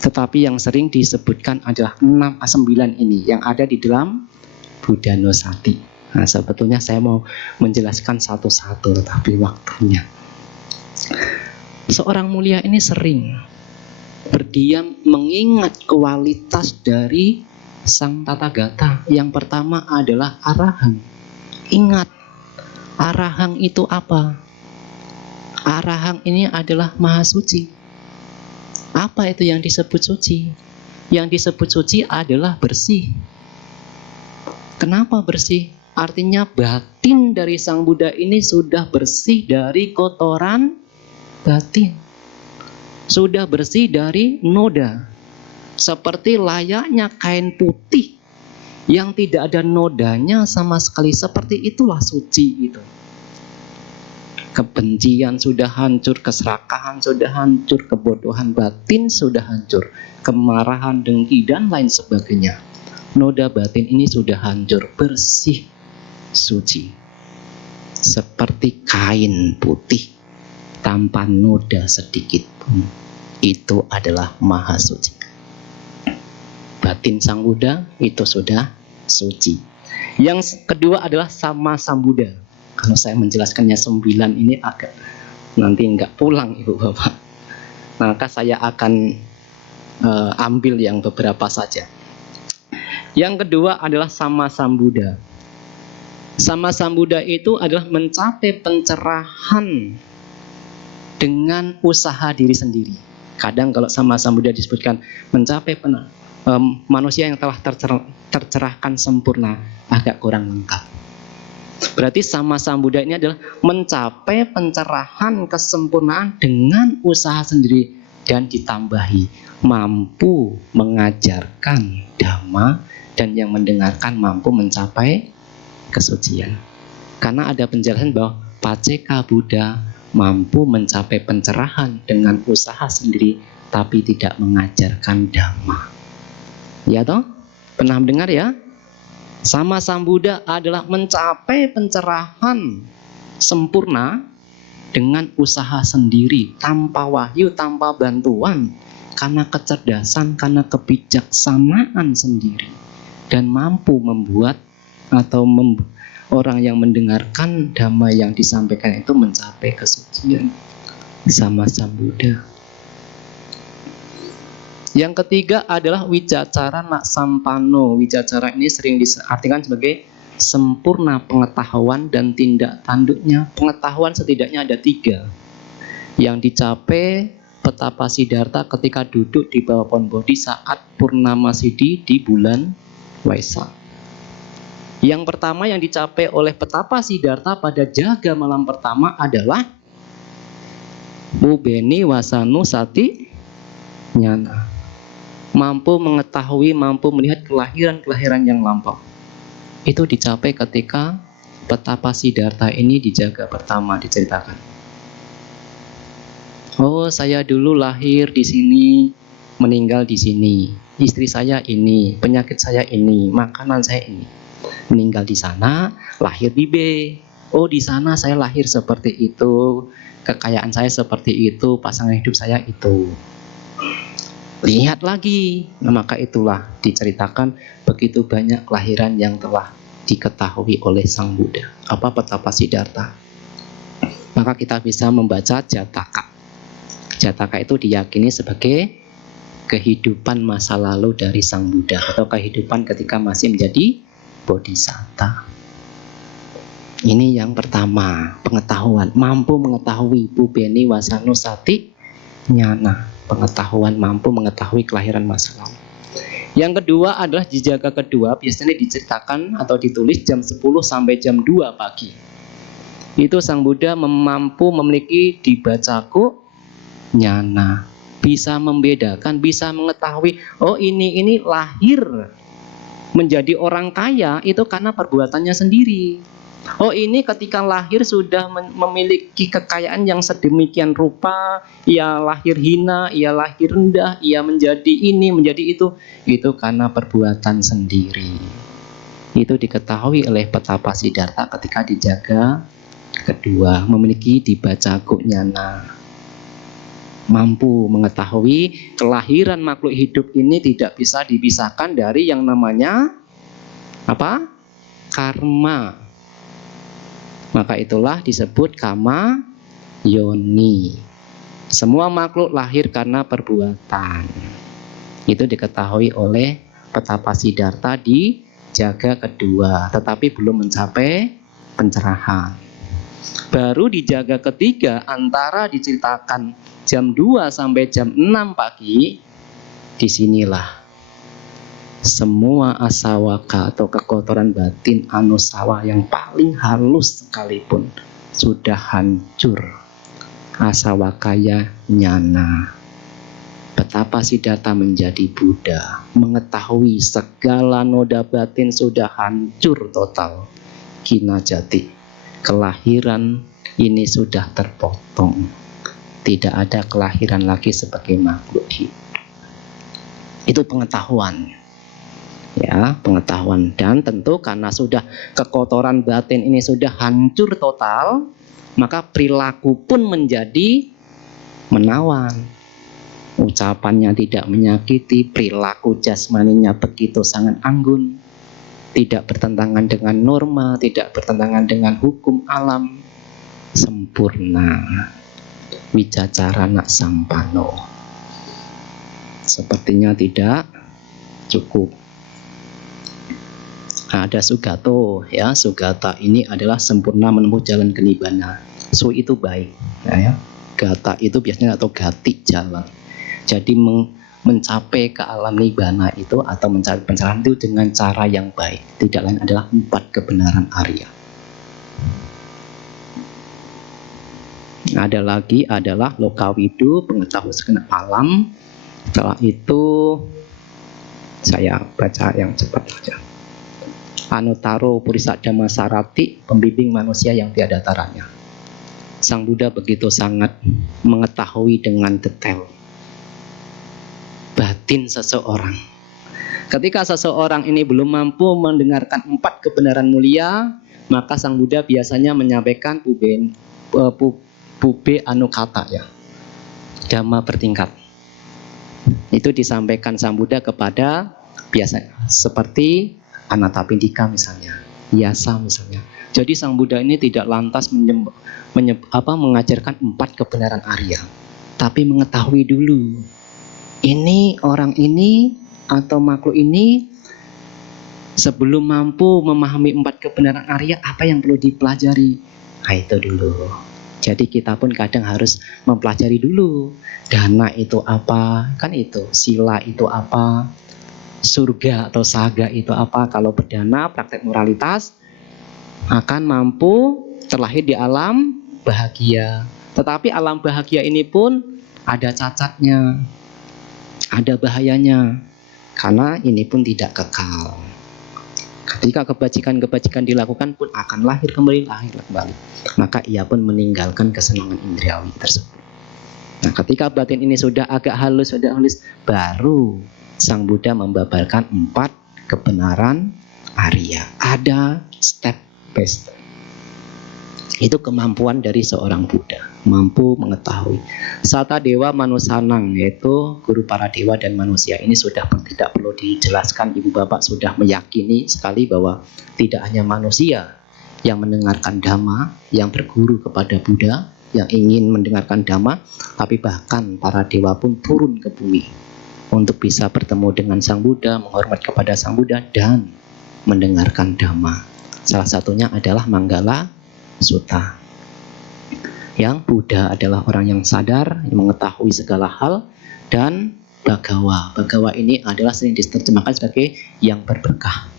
Tetapi yang sering disebutkan adalah 9 ini yang ada di dalam Buddha Nusati. Nah, sebetulnya saya mau menjelaskan satu-satu, tetapi waktunya. Seorang mulia ini sering berdiam mengingat kualitas dari Sang Tathagata. Yang pertama adalah Arahang. Ingat, Arahang itu apa? Arahang ini adalah Maha Suci. Apa itu yang disebut suci? Yang disebut suci adalah bersih. Kenapa bersih? Artinya batin dari Sang Buddha ini sudah bersih dari kotoran batin. Sudah bersih dari noda. Seperti layaknya kain putih yang tidak ada nodanya sama sekali. Seperti itulah suci itu. Kebencian sudah hancur, keserakahan sudah hancur, kebodohan batin sudah hancur, kemarahan, dengki, dan lain sebagainya. Noda batin ini sudah hancur, bersih, suci. Seperti kain putih tanpa noda sedikit pun. Itu adalah Maha Suci. Batin Sang Buddha itu sudah suci. Yang kedua adalah Sama Sambuddha. Kalau saya menjelaskannya 9 ini agak nanti nggak pulang Ibu Bapak. Maka saya akan ambil yang beberapa saja. Yang kedua adalah Sama Sambuddha. Sama Sambuddha itu adalah mencapai pencerahan dengan usaha diri sendiri. Kadang kalau Sama Sambuddha disebutkan mencapai manusia yang telah tercerahkan sempurna, agak kurang lengkap. Berarti Sama Sambuddha ini adalah mencapai pencerahan kesempurnaan dengan usaha sendiri dan ditambahi mampu mengajarkan dhamma dan yang mendengarkan mampu mencapai kesucian. Karena ada penjelasan bahwa Paceka Buddha mampu mencapai pencerahan dengan usaha sendiri tapi tidak mengajarkan dhamma. Ya toh? Pernah mendengar ya? Sama Sambuddha adalah mencapai pencerahan sempurna dengan usaha sendiri, tanpa wahyu, tanpa bantuan, karena kecerdasan, karena kebijaksanaan sendiri, dan mampu membuat atau orang yang mendengarkan dhamma yang disampaikan itu mencapai kesucian. Sama Sambuddha. Yang ketiga adalah Wijacara Naksampano. Wijacara ini sering diartikan sebagai sempurna pengetahuan dan tindak tanduknya. Pengetahuan setidaknya ada 3 yang dicapai Petapa Siddhartha ketika duduk di bawah pohon Bodhi saat Purnama Siddhi di bulan Waisak. Yang pertama yang dicapai oleh Petapa Siddhartha pada jaga malam pertama adalah Bubeni Wasanu Sati Nyana. Mampu mengetahui, mampu melihat kelahiran-kelahiran yang lampau. Itu dicapai ketika Petapa Siddhartha ini dijaga pertama diceritakan. Oh, saya dulu lahir di sini, meninggal di sini. Istri saya ini, penyakit saya ini, makanan saya ini. Meninggal di sana, lahir di B. Oh, di sana saya lahir seperti itu, kekayaan saya seperti itu, pasangan hidup saya itu. Lihat lagi, maka itulah diceritakan begitu banyak kelahiran yang telah diketahui oleh Sang Buddha. Apa Petapa Siddhartha? Maka kita bisa membaca Jataka. Jataka itu diyakini sebagai kehidupan masa lalu dari Sang Buddha atau kehidupan ketika masih menjadi Bodhisatta. Ini yang pertama, pengetahuan, mampu mengetahui Bubeni Wasanu Sati Nyana. Pengetahuan, mampu mengetahui kelahiran masa lalu. Yang kedua adalah Jijaka kedua, biasanya diceritakan atau ditulis jam 10 sampai jam 2 pagi. Itu Sang Buddha mampu memiliki dibacaku nyana, bisa membedakan, bisa mengetahui, oh ini lahir menjadi orang kaya itu karena perbuatannya sendiri. Oh, ini ketika lahir sudah memiliki kekayaan yang sedemikian rupa, ia lahir hina, ia lahir rendah, ia menjadi ini, menjadi itu karena perbuatan sendiri. Itu diketahui oleh Petapa Siddhartha ketika dijaga Kedua, memiliki dibacaku nyana, mampu mengetahui kelahiran makhluk hidup ini tidak bisa dipisahkan dari yang namanya apa? Karma. Maka itulah disebut kama yoni. Semua makhluk lahir karena perbuatan. Itu diketahui oleh Petapa Siddhartha di jaga kedua, tetapi belum mencapai pencerahan. Baru di jaga ketiga, antara diceritakan jam 2 sampai jam 6 pagi, disinilah semua asawaka atau kekotoran batin anusawa yang paling halus sekalipun sudah hancur. Asawakaya nyana. Betapa Siddhartha menjadi Buddha, mengetahui segala noda batin sudah hancur total. Kina jati, kelahiran ini sudah terpotong. Tidak ada kelahiran lagi sebagai makhluk hidup. Itu pengetahuan. Ya, pengetahuan. Dan tentu karena sudah kekotoran batin ini sudah hancur total, maka perilaku pun menjadi menawan. Ucapannya tidak menyakiti, perilaku jasmaninya begitu sangat anggun, tidak bertentangan dengan norma, tidak bertentangan dengan hukum alam, sempurna. Wicacarana sampano. Sepertinya tidak cukup. Ada Sugato, ya. Sugata ini adalah sempurna menempuh jalan ke nibbana. Su itu baik, ya. Gata itu biasanya atau gati jalan. Jadi mencapai ke alam nibbana itu atau mencari pencerahan itu dengan cara yang baik. Tidak lain adalah 4 kebenaran Arya. Ada lagi adalah lokawidu, pengetahuan segenap alam. Setelah itu saya baca yang cepat saja. Anutaro Purisa Dhamma Sarati, pembimbing manusia yang tiada taranya. Sang Buddha begitu sangat mengetahui dengan detail batin seseorang. Ketika seseorang ini belum mampu mendengarkan 4 kebenaran mulia, maka Sang Buddha biasanya menyampaikan pube anukata, ya, dhamma bertingkat. Itu disampaikan Sang Buddha kepada biasanya seperti Anathapindika misalnya, Yasa misalnya. Jadi Sang Buddha ini tidak lantas mengajarkan 4 kebenaran Arya, tapi mengetahui dulu ini orang ini atau makhluk ini sebelum mampu memahami 4 kebenaran Arya, apa yang perlu dipelajari. Nah, itu dulu. Jadi kita pun kadang harus mempelajari dulu. Dana itu apa? Kan itu. Sila itu apa? Surga atau saga itu apa? Kalau berdana, praktek moralitas, akan mampu terlahir di alam bahagia. Tetapi alam bahagia ini pun ada cacatnya, ada bahayanya, karena ini pun tidak kekal. Ketika kebajikan-kebajikan dilakukan pun akan lahir kembali. Maka ia pun meninggalkan kesenangan indriawi tersebut. Nah, ketika batin ini sudah agak halus, baru Sang Buddha membabarkan 4 kebenaran Arya. Ada step by step. Itu kemampuan dari seorang Buddha, mampu mengetahui. Sata Dewa Manusanang, yaitu guru para dewa dan manusia. Ini sudah tidak perlu dijelaskan, ibu bapak sudah meyakini sekali bahwa tidak hanya manusia yang mendengarkan Dhamma, yang berguru kepada Buddha, yang ingin mendengarkan Dhamma, tapi bahkan para dewa pun turun ke bumi untuk bisa bertemu dengan Sang Buddha, menghormat kepada Sang Buddha, dan mendengarkan Dhamma. Salah satunya adalah Manggala Sutta. Yang Buddha adalah orang yang sadar, yang mengetahui segala hal, dan Bagawa. Bagawa ini adalah sering diterjemahkan sebagai yang berberkah,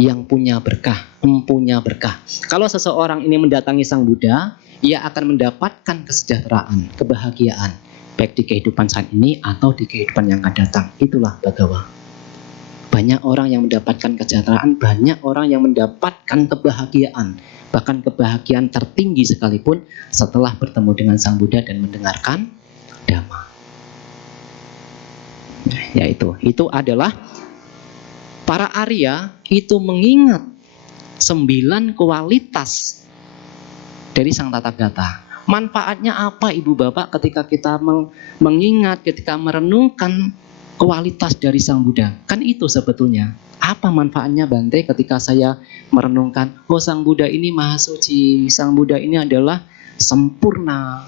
yang punya berkah, mempunyai berkah. Kalau seseorang ini mendatangi Sang Buddha, ia akan mendapatkan kesejahteraan, kebahagiaan, baik di kehidupan saat ini atau di kehidupan yang akan datang. Itulah Bagawa. Banyak orang yang mendapatkan kesejahteraan, banyak orang yang mendapatkan kebahagiaan, bahkan kebahagiaan tertinggi sekalipun setelah bertemu dengan Sang Buddha dan mendengarkan Dhamma. Yaitu, itu adalah para Arya itu mengingat 9 kualitas dari Sang Tathagata. Manfaatnya apa Ibu Bapak ketika kita mengingat, ketika merenungkan kualitas dari Sang Buddha? Kan itu sebetulnya. Apa manfaatnya Bante ketika saya merenungkan, oh Sang Buddha ini maha suci, Sang Buddha ini adalah sempurna,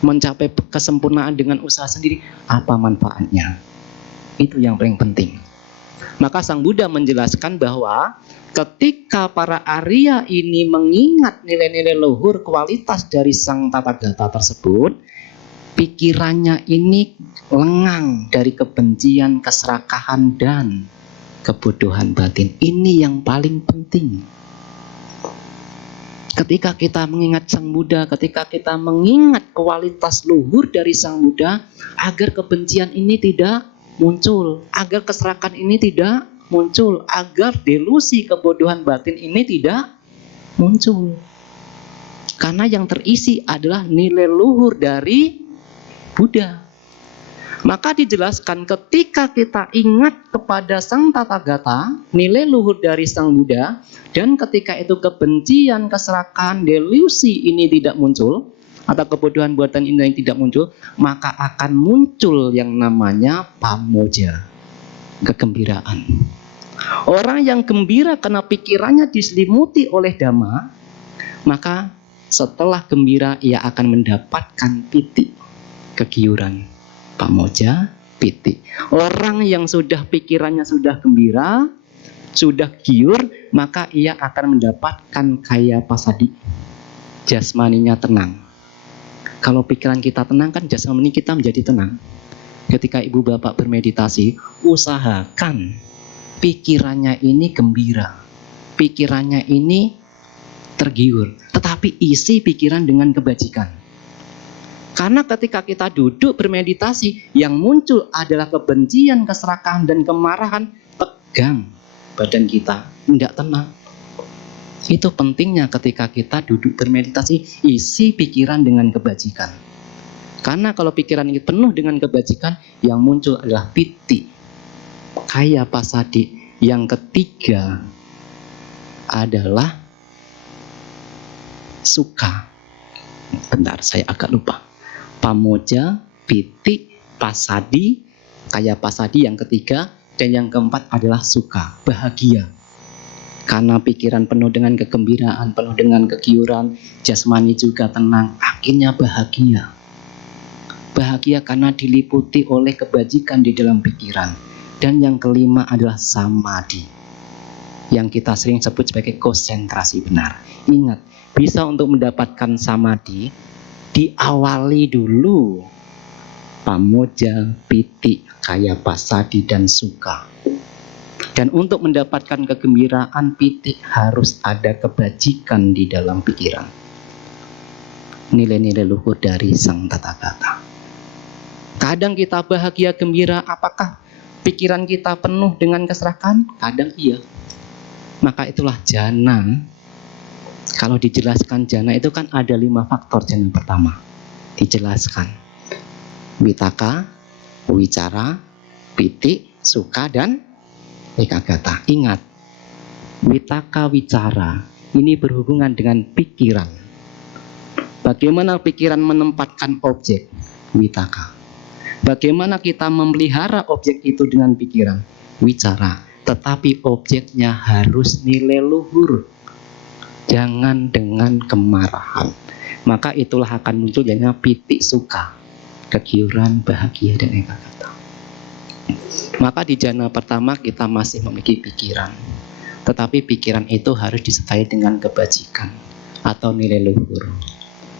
mencapai kesempurnaan dengan usaha sendiri. Apa manfaatnya? Itu yang paling penting. Maka Sang Buddha menjelaskan bahwa ketika para Arya ini mengingat nilai-nilai luhur kualitas dari Sang Tathagata tersebut, pikirannya ini lengang dari kebencian, keserakahan, dan kebodohan batin. Ini yang paling penting. Ketika kita mengingat Sang Buddha, ketika kita mengingat kualitas luhur dari Sang Buddha, agar kebencian ini tidak muncul, agar keserakahan ini tidak muncul, agar delusi kebodohan batin ini tidak muncul. Karena yang terisi adalah nilai luhur dari Buddha. Maka dijelaskan ketika kita ingat kepada Sang Tathagata, nilai luhur dari Sang Buddha, dan ketika itu kebencian, keserakahan, delusi ini tidak muncul, atau kebodohan buatan ini yang tidak muncul, maka akan muncul yang namanya pamoja, kegembiraan. Orang yang gembira karena pikirannya diselimuti oleh Dhamma, maka setelah gembira ia akan mendapatkan piti, kegiuran, pamoja, piti. Orang yang sudah pikirannya sudah gembira, sudah giur, maka ia akan mendapatkan kaya pasadi, jasmaninya tenang. Kalau pikiran kita tenang, kan jasmani kita menjadi tenang. Ketika Ibu Bapak bermeditasi, usahakan pikirannya ini gembira, pikirannya ini tergiur, tetapi isi pikiran dengan kebajikan. Karena ketika kita duduk bermeditasi, yang muncul adalah kebencian, keserakahan, dan kemarahan, tegang badan kita, tidak tenang. Itu pentingnya ketika kita duduk bermeditasi, isi pikiran dengan kebajikan. Karena kalau pikiran ini penuh dengan kebajikan, yang muncul adalah piti, kaya pasadi. Yang ketiga adalah suka. Bentar, saya agak lupa. Pamoja, piti, pasadi, kaya pasadi yang ketiga, dan yang keempat adalah suka, bahagia. Karena pikiran penuh dengan kegembiraan, penuh dengan kegiuran, jasmani juga tenang, akhirnya bahagia. Bahagia karena diliputi oleh kebajikan di dalam pikiran. Dan yang kelima adalah samadhi, yang kita sering sebut sebagai konsentrasi benar. Ingat, bisa untuk mendapatkan samadhi, diawali dulu pamoja, piti, kaya pasadi, dan suka. Dan untuk mendapatkan kegembiraan, piti, harus ada kebajikan di dalam pikiran. Nilai-nilai luhur dari Sang Tathagata. Kadang kita bahagia, gembira, apakah pikiran kita penuh dengan keserakahan? Kadang iya. Maka itulah jana. Kalau dijelaskan jana itu kan ada 5 faktor jana pertama. Dijelaskan. Vitaka, wicara, piti, suka, dan ekagata. Ingat, vitaka wicara ini berhubungan dengan pikiran. Bagaimana pikiran menempatkan objek? Vitaka. Bagaimana kita memelihara objek itu dengan pikiran? Wicara. Tetapi objeknya harus nilai luhur. Jangan dengan kemarahan. Maka itulah akan muncul jadinya piti, suka, kegiuran, bahagia, dan ekagata. Maka di jana pertama kita masih memiliki pikiran, tetapi pikiran itu harus disertai dengan kebajikan atau nilai luhur.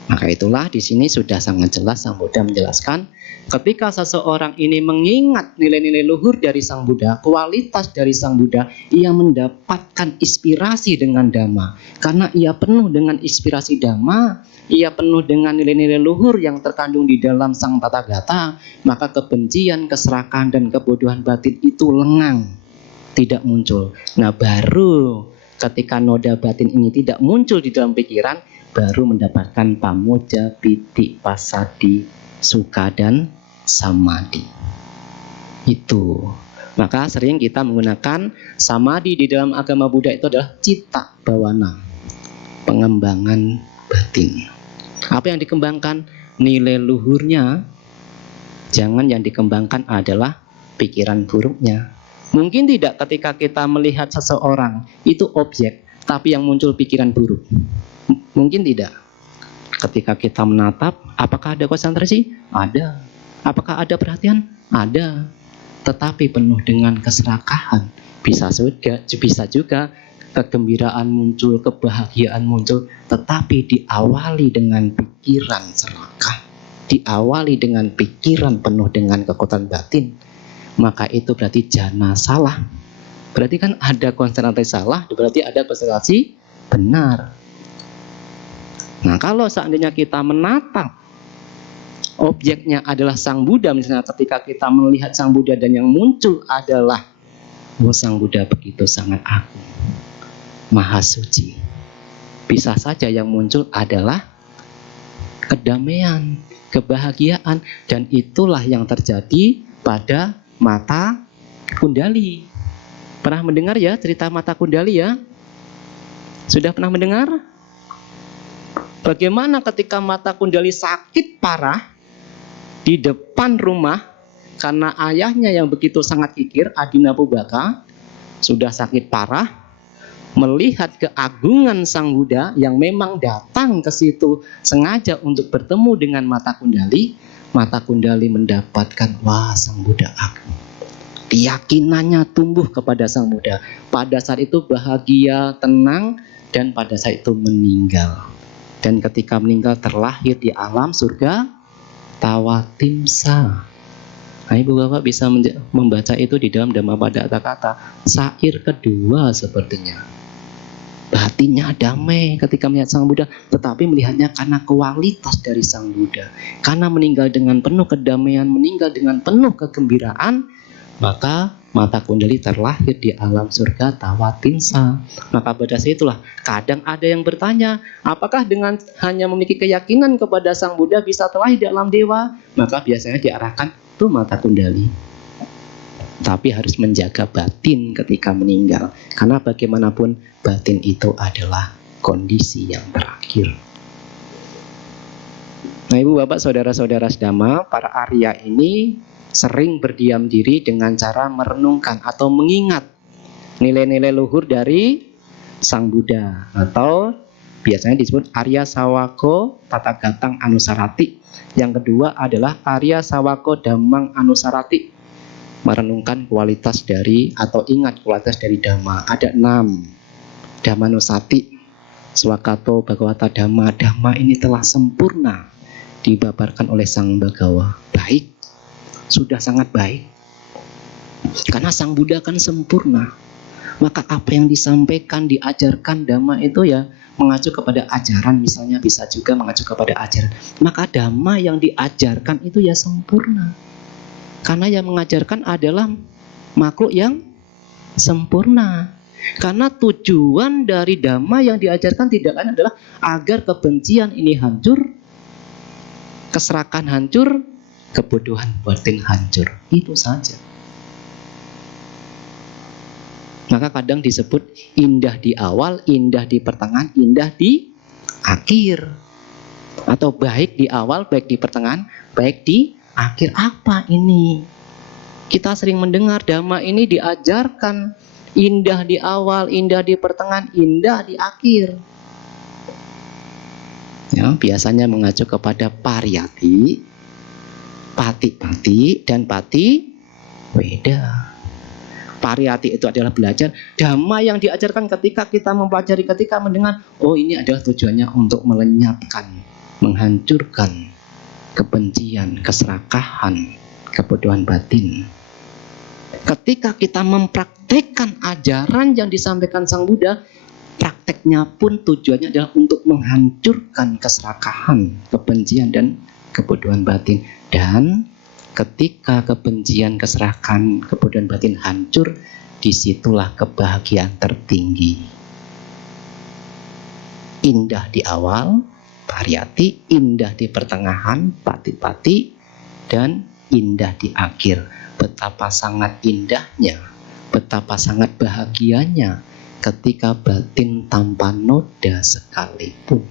Maka itulah di sini sudah sangat jelas Sang Buddha menjelaskan, ketika seseorang ini mengingat nilai-nilai luhur dari Sang Buddha, kualitas dari Sang Buddha, ia mendapatkan inspirasi dengan Dhamma. Karena ia penuh dengan inspirasi Dhamma, ia penuh dengan nilai-nilai luhur yang terkandung di dalam Sang Tathagata, maka kebencian, keserakahan, dan kebodohan batin itu lengang, tidak muncul. Nah, baru ketika noda batin ini tidak muncul di dalam pikiran, baru mendapatkan pamoja, piti, pasadi, suka, dan samadhi. Itu. Maka sering kita menggunakan samadhi di dalam agama Buddha itu adalah citta bawana. pengembangan batin. Apa yang dikembangkan? Nilai luhurnya. Jangan yang dikembangkan adalah pikiran buruknya. Mungkin tidak ketika kita melihat seseorang itu objek, tapi yang muncul pikiran buruk. Mungkin tidak. Ketika kita menatap, apakah ada konsentrasi? Ada. Apakah ada perhatian? Ada. Tetapi penuh dengan keserakahan. Bisa juga kegembiraan muncul, kebahagiaan muncul, tetapi diawali dengan pikiran serakah, diawali dengan pikiran penuh dengan kekuatan batin, maka itu berarti jana salah. Berarti kan ada konsentrasi salah, berarti ada konsentrasi benar. Nah, kalau seandainya kita menatap objeknya adalah Sang Buddha, misalnya ketika kita melihat Sang Buddha dan yang muncul adalah Sang Buddha begitu sangat agung, Maha Suci, bisa saja yang muncul adalah kedamaian, kebahagiaan, dan itulah yang terjadi pada mata Kundali. Pernah mendengar ya cerita mata Kundali ya? Sudah pernah mendengar? Bagaimana ketika mata Kundali sakit parah di depan rumah karena ayahnya yang begitu sangat kikir, Adinapubaka, sudah sakit parah, melihat keagungan Sang Buddha yang memang datang ke situ sengaja untuk bertemu dengan mata Kundali mendapatkan, wah, Sang Buddha agung. Keyakinannya tumbuh kepada Sang Buddha. Pada saat itu bahagia, tenang, dan pada saat itu meninggal. Dan ketika meninggal terlahir di alam surga Tawatimsa. Nah, Ibu Bapak bisa membaca itu di dalam Dhammapada Kata, syair kedua sepertinya. Batinnya damai ketika melihat Sang Buddha, tetapi melihatnya karena kualitas dari Sang Buddha. Karena meninggal dengan penuh kedamaian, meninggal dengan penuh kegembiraan, maka mata Kundali terlahir di alam surga Tawatimsa. Maka pada saat itulah kadang ada yang bertanya, apakah dengan hanya memiliki keyakinan kepada Sang Buddha bisa terlahir di alam dewa? Maka biasanya diarahkan itu mata Kundali. Tapi harus menjaga batin ketika meninggal, karena bagaimanapun batin itu adalah kondisi yang terakhir. Nah, Ibu Bapak, saudara-saudara sedama, para Arya ini sering berdiam diri dengan cara merenungkan atau mengingat nilai-nilai luhur dari Sang Buddha, atau biasanya disebut Arya Sawako Tatagatang Anusarati. Yang kedua adalah Arya Sawako Dhammang Anusarati, merenungkan kualitas dari atau ingat kualitas dari Dhamma. Ada 6. Dhammanusati, Swakato Bhagavata Dhamma. Dhamma ini telah sempurna dibabarkan oleh Sang Bhagawa. Baik, sudah sangat baik. Karena Sang Buddha kan sempurna. Maka apa yang disampaikan, diajarkan Dhamma itu ya mengacu kepada ajaran, misalnya bisa juga mengacu kepada ajaran. Maka Dhamma yang diajarkan itu ya sempurna. Karena yang mengajarkan adalah makhluk yang sempurna. Karena tujuan dari Dhamma yang diajarkan tidak lain adalah agar kebencian ini hancur, keserakahan hancur, kebodohan batin hancur. Itu saja. Maka kadang disebut indah di awal, indah di pertengahan, indah di akhir. Atau baik di awal, baik di pertengahan, baik di akhir. Apa ini? Kita sering mendengar Dhamma ini diajarkan indah di awal, indah di pertengahan, indah di akhir. Ya, biasanya mengacu kepada pariyati, pati-pati, dan pati-weda. Pariyati itu adalah belajar. Dhamma yang diajarkan ketika kita mempelajari, ketika mendengar, oh ini adalah tujuannya untuk melenyapkan, menghancurkan kebencian, keserakahan, kebodohan batin. Ketika kita mempraktekkan ajaran yang disampaikan Sang Buddha, prakteknya pun tujuannya adalah untuk menghancurkan keserakahan, kebencian, dan kebodohan batin. Dan ketika kebencian, keserakahan, kebodohan batin hancur, disitulah kebahagiaan tertinggi. Indah di awal, pariyati, indah di pertengahan, pati-pati, dan indah di akhir. Betapa sangat indahnya, betapa sangat bahagianya ketika batin tanpa noda sekalipun.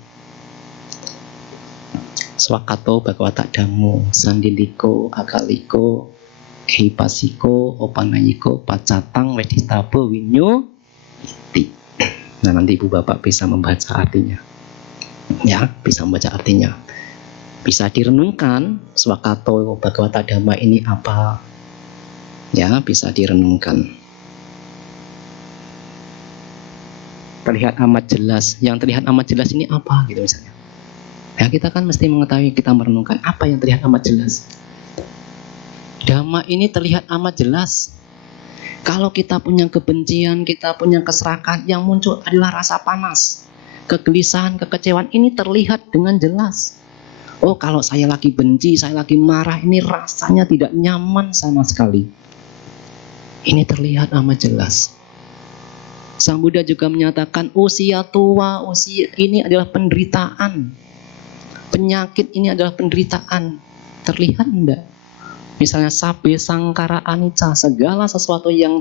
Swakato Bhagavata Dhammo Sandiliko Akaliko Hipasiko Opanayiko Pacatang Weditabo Winyo Iti. Nah, nanti ibu bapak bisa membaca artinya. Ya, bisa membaca artinya. Bisa direnungkan Swakato Bhagavata Dhamma ini apa. Ya, bisa direnungkan. Terlihat amat jelas. Yang terlihat amat jelas ini apa gitu misalnya. Ya, kita kan mesti mengetahui, kita merenungkan apa yang terlihat amat jelas. Dhamma ini terlihat amat jelas. Kalau kita punya kebencian, kita punya keserakahan, yang muncul adalah rasa panas, kegelisahan, kekecewaan. Ini terlihat dengan jelas. Oh, kalau saya lagi benci, saya lagi marah, ini rasanya tidak nyaman sama sekali. Ini terlihat amat jelas. Sang Buddha juga menyatakan usia tua, usia ini adalah penderitaan. Penyakit ini adalah penderitaan. Terlihat enggak? Misalnya sabe sangkara anicca, segala sesuatu yang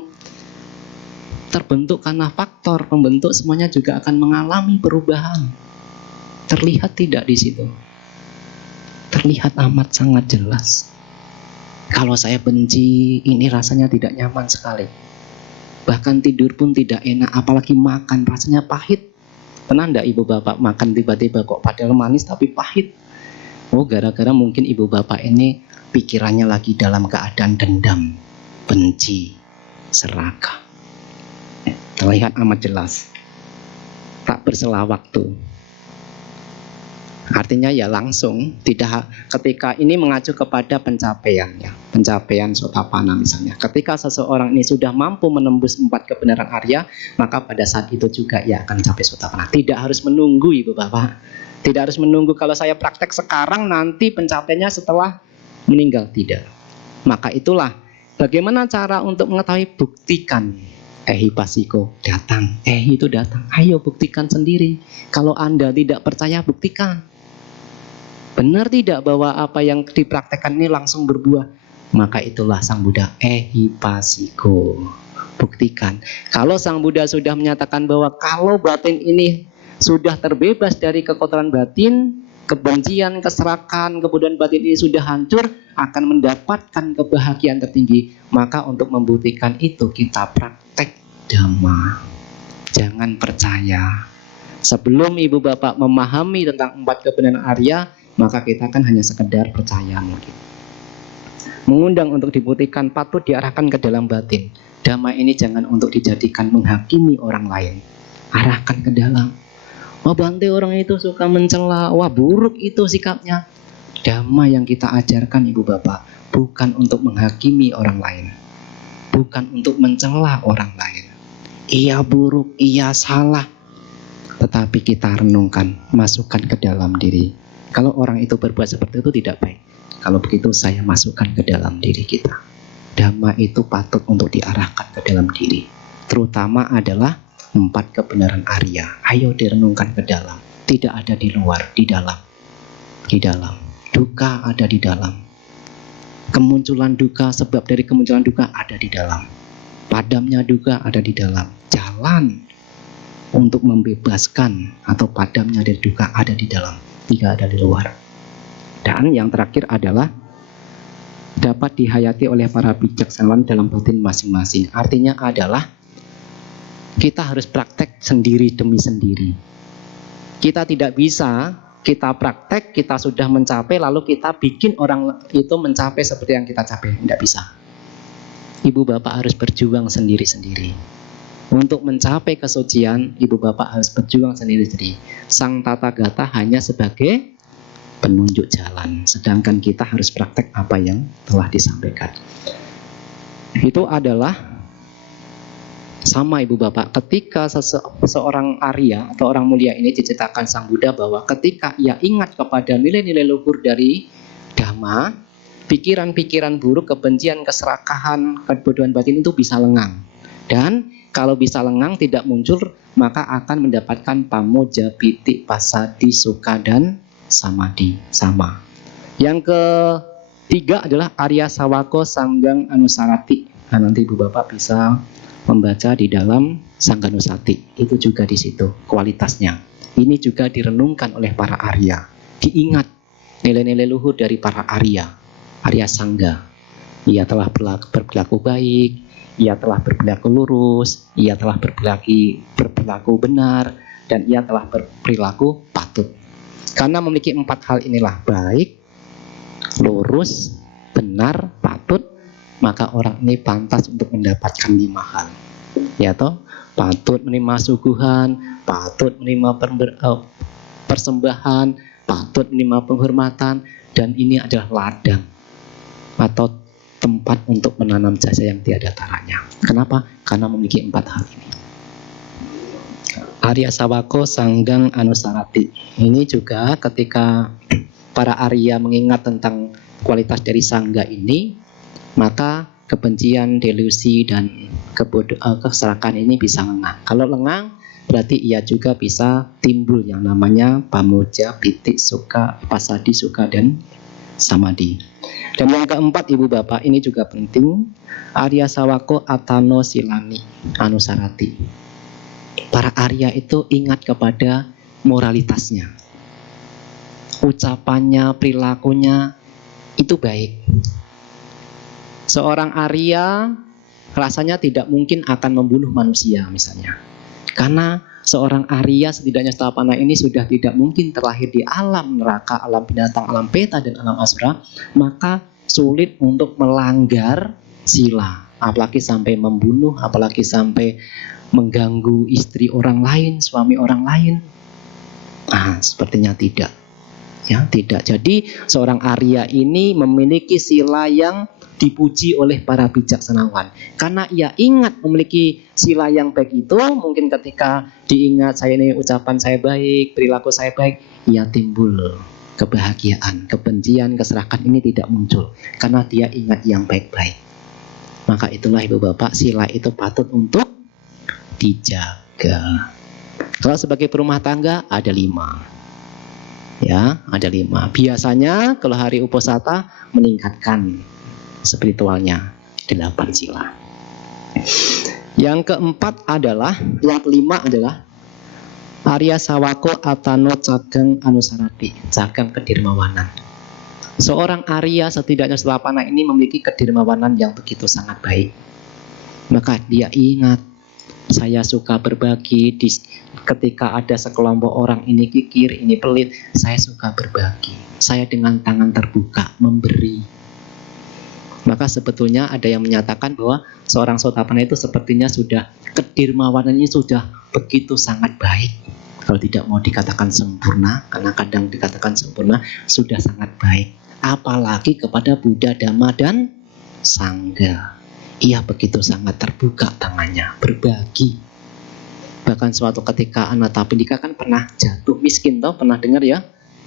terbentuk karena faktor pembentuk semuanya juga akan mengalami perubahan. Terlihat tidak di situ? Terlihat amat sangat jelas. Kalau saya benci, ini rasanya tidak nyaman sekali. Bahkan tidur pun tidak enak, apalagi makan rasanya pahit. Pernah enggak ibu bapak makan tiba-tiba kok padahal manis tapi pahit? Oh, gara-gara mungkin ibu bapak ini pikirannya lagi dalam keadaan dendam, benci, serakah. Terlihat amat jelas. Tak bersela waktu. Artinya ya langsung, tidak ketika ini mengacu kepada pencapaiannya, pencapaian Sotapanna misalnya. Ketika seseorang ini sudah mampu menembus 4 kebenaran Arya, maka pada saat itu juga ia akan capai Sotapanna. Tidak harus menunggu ibu bapak, tidak harus menunggu kalau saya praktek sekarang nanti pencapaiannya setelah meninggal, tidak. Maka itulah bagaimana cara untuk mengetahui, buktikan. Hipasiko datang, itu datang, ayo buktikan sendiri. Kalau Anda tidak percaya, buktikan. Benar tidak bahwa apa yang dipraktekkan ini langsung berbuah? Maka itulah Sang Buddha hipasiko. Buktikan. Kalau Sang Buddha sudah menyatakan bahwa kalau batin ini sudah terbebas dari kekotoran batin, kebencian, keserakahan, kemudian batin ini sudah hancur, akan mendapatkan kebahagiaan tertinggi. Maka untuk membuktikan itu kita praktek Dhamma. Jangan percaya. Sebelum ibu bapak memahami tentang 4 kebenaran Arya, maka kita kan hanya sekedar percaya mungkin. Mengundang untuk dibuktikan patut diarahkan ke dalam batin. Dhamma ini jangan untuk dijadikan menghakimi orang lain. Arahkan ke dalam. Wah, Bante orang itu suka mencela, wah buruk itu sikapnya. Dhamma yang kita ajarkan ibu bapak bukan untuk menghakimi orang lain, bukan untuk mencela orang lain. Ia buruk, ia salah, tetapi kita renungkan, masukkan ke dalam diri. Kalau orang itu berbuat seperti itu tidak baik. Kalau begitu saya masukkan ke dalam diri kita. Dhamma itu patut untuk diarahkan ke dalam diri. Terutama adalah 4 kebenaran Arya. Ayo direnungkan ke dalam. Tidak ada di luar, di dalam. Di dalam. Duka ada di dalam. Kemunculan duka, sebab dari kemunculan duka ada di dalam. Padamnya duka ada di dalam. Jalan untuk membebaskan atau padamnya dari duka ada di dalam, tidak ada di luar. Dan yang terakhir adalah dapat dihayati oleh para bijaksanaan dalam batin masing-masing. Artinya adalah kita harus praktek sendiri demi sendiri. Kita tidak bisa kita praktek, kita sudah mencapai lalu kita bikin orang itu mencapai seperti yang kita capai. Tidak bisa. Ibu bapak harus berjuang sendiri-sendiri. Untuk mencapai kesucian, ibu bapak harus berjuang sendiri-sendiri. Sang Tathagata hanya sebagai penunjuk jalan, sedangkan kita harus praktek apa yang telah disampaikan. Itu adalah sama ibu bapak, ketika seorang Arya atau orang mulia ini diceritakan Sang Buddha bahwa ketika ia ingat kepada nilai-nilai luhur dari Dhamma, pikiran-pikiran buruk, kebencian, keserakahan, kebodohan batin itu bisa lengang. Dan kalau bisa lengang tidak muncul, maka akan mendapatkan pamoja, piti, pasadi, sukha, dan samadhi. Sama. Yang ketiga adalah Arya Sawako Sanggang Anusarati. Nah, nanti ibu bapak bisa membaca di dalam Sangganusati. Itu juga di situ kualitasnya. Ini juga direnungkan oleh para Arya. Diingat nilai-nilai luhur dari para Arya Sangga. Ia telah berperilaku baik, ia telah berperilaku lurus, ia telah berperilaku benar, dan ia telah berperilaku patut. Karena memiliki 4 hal inilah, baik, lurus, benar, patut, maka orang ini pantas untuk mendapatkan 5 hal. Ya toh, patut menerima suguhan, patut menerima persembahan, patut menerima penghormatan, dan ini adalah ladang atau tempat untuk menanam jasa yang tiada taranya. Kenapa? Karena memiliki 4 hal ini. Arya Sawako Sanggang Anusarati. Ini juga ketika para Arya mengingat tentang kualitas dari Sangga ini, maka kebencian, delusi, dan keserakan ini bisa lengah. Kalau lengah, berarti ia juga bisa timbul yang namanya pamoja, pitik, suka, pasadi, suka, dan samadhi. Dan yang keempat, ibu bapak, ini juga penting, Arya Sawako Atano Silani Anusarati. Para Arya itu ingat kepada moralitasnya, ucapannya, perilakunya itu baik. Seorang Arya rasanya tidak mungkin akan membunuh manusia misalnya, karena seorang Arya setidaknya Setapana ini sudah tidak mungkin terlahir di alam neraka, alam binatang, alam peta, dan alam asura, maka sulit untuk melanggar sila, apalagi sampai membunuh, apalagi sampai mengganggu istri orang lain, suami orang lain. Sepertinya tidak. Ya, tidak. Jadi seorang Arya ini memiliki sila yang dipuji oleh para bijaksanawan. Karena ia ingat memiliki sila yang baik itu, mungkin ketika diingat saya ini ucapan saya baik, perilaku saya baik, ia timbul kebahagiaan, kebencian, keserakan ini tidak muncul karena dia ingat yang baik-baik. Maka itulah ibu bapak, sila itu patut untuk dijaga. Kalau sebagai perumah tangga ada 5. Ya, ada 5. Biasanya kalau hari uposata meningkatkan spiritualnya 8 sila. Yang keempat adalah, yang kelima adalah Arya Sawako Atano Cagang Anusarati, cagang kedermawanan. Seorang Arya setidaknya Setapana ini memiliki kedermawanan yang begitu sangat baik. Maka dia ingat, saya suka berbagi. Ketika ada sekelompok orang ini kikir, ini pelit, saya suka berbagi. Saya dengan tangan terbuka memberi. Maka sebetulnya ada yang menyatakan bahwa seorang Sotapana itu sepertinya sudah kedermawanannya sudah begitu sangat baik. Kalau tidak mau dikatakan sempurna, karena kadang dikatakan sempurna, sudah sangat baik. Apalagi kepada Buddha, Dhamma, dan Sangga. Ia begitu sangat terbuka tangannya, berbagi. Bahkan suatu ketika Anathapindika kan pernah jatuh miskin, toh pernah dengar ya?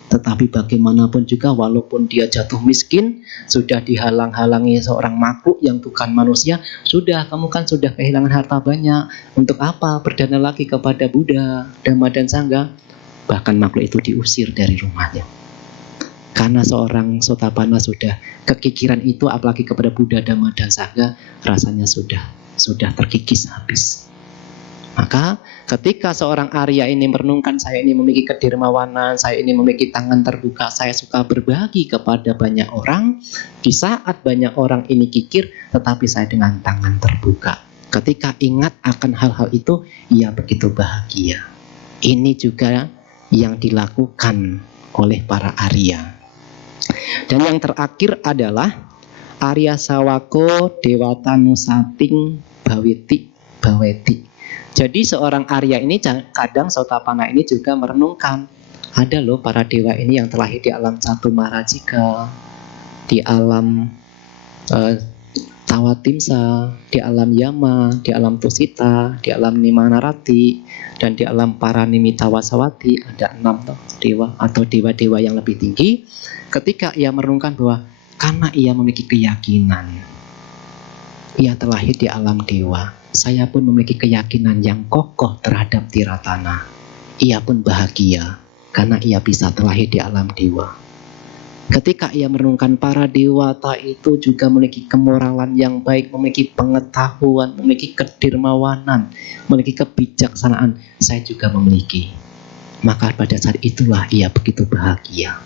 Tetapi bagaimanapun juga walaupun dia jatuh miskin, sudah dihalang-halangi seorang makhluk yang bukan manusia, kamu kan sudah kehilangan harta banyak, untuk apa berdana lagi kepada Buddha, Dhamma, dan Sangga? Bahkan makhluk itu diusir dari rumahnya. Karena seorang Sotapana sudah kekikiran itu, apalagi kepada Buddha, Dhamma, dan Sangga, rasanya sudah terkikis habis. Maka ketika seorang Arya ini merenungkan, saya ini memiliki kedermawanan, saya ini memiliki tangan terbuka, saya suka berbagi kepada banyak orang. Di saat banyak orang ini kikir, tetapi saya dengan tangan terbuka. Ketika ingat akan hal-hal itu, ia begitu bahagia. Ini juga yang dilakukan oleh para Arya. Dan yang terakhir adalah Arya Sawako Dewatanusating Baweti. Jadi seorang Arya ini kadang Sotapana ini juga merenungkan, ada loh para dewa ini yang terlahir di alam Catu Marajika, di alam Tawatimsa, di alam Yama, di alam Tusita, di alam Nimanarati, dan di alam Paranimittawasawati. Ada 6 dewa atau dewa-dewa yang lebih tinggi. Ketika ia merenungkan bahwa karena ia memiliki keyakinan ia terlahir di alam dewa, saya pun memiliki keyakinan yang kokoh terhadap Tiratana. Ia pun bahagia karena ia bisa terlahir di alam dewa. Ketika ia merenungkan para dewata itu juga memiliki kemoralan yang baik, memiliki pengetahuan, memiliki kedermawanan, memiliki kebijaksanaan, saya juga memiliki. Maka pada saat itulah ia begitu bahagia.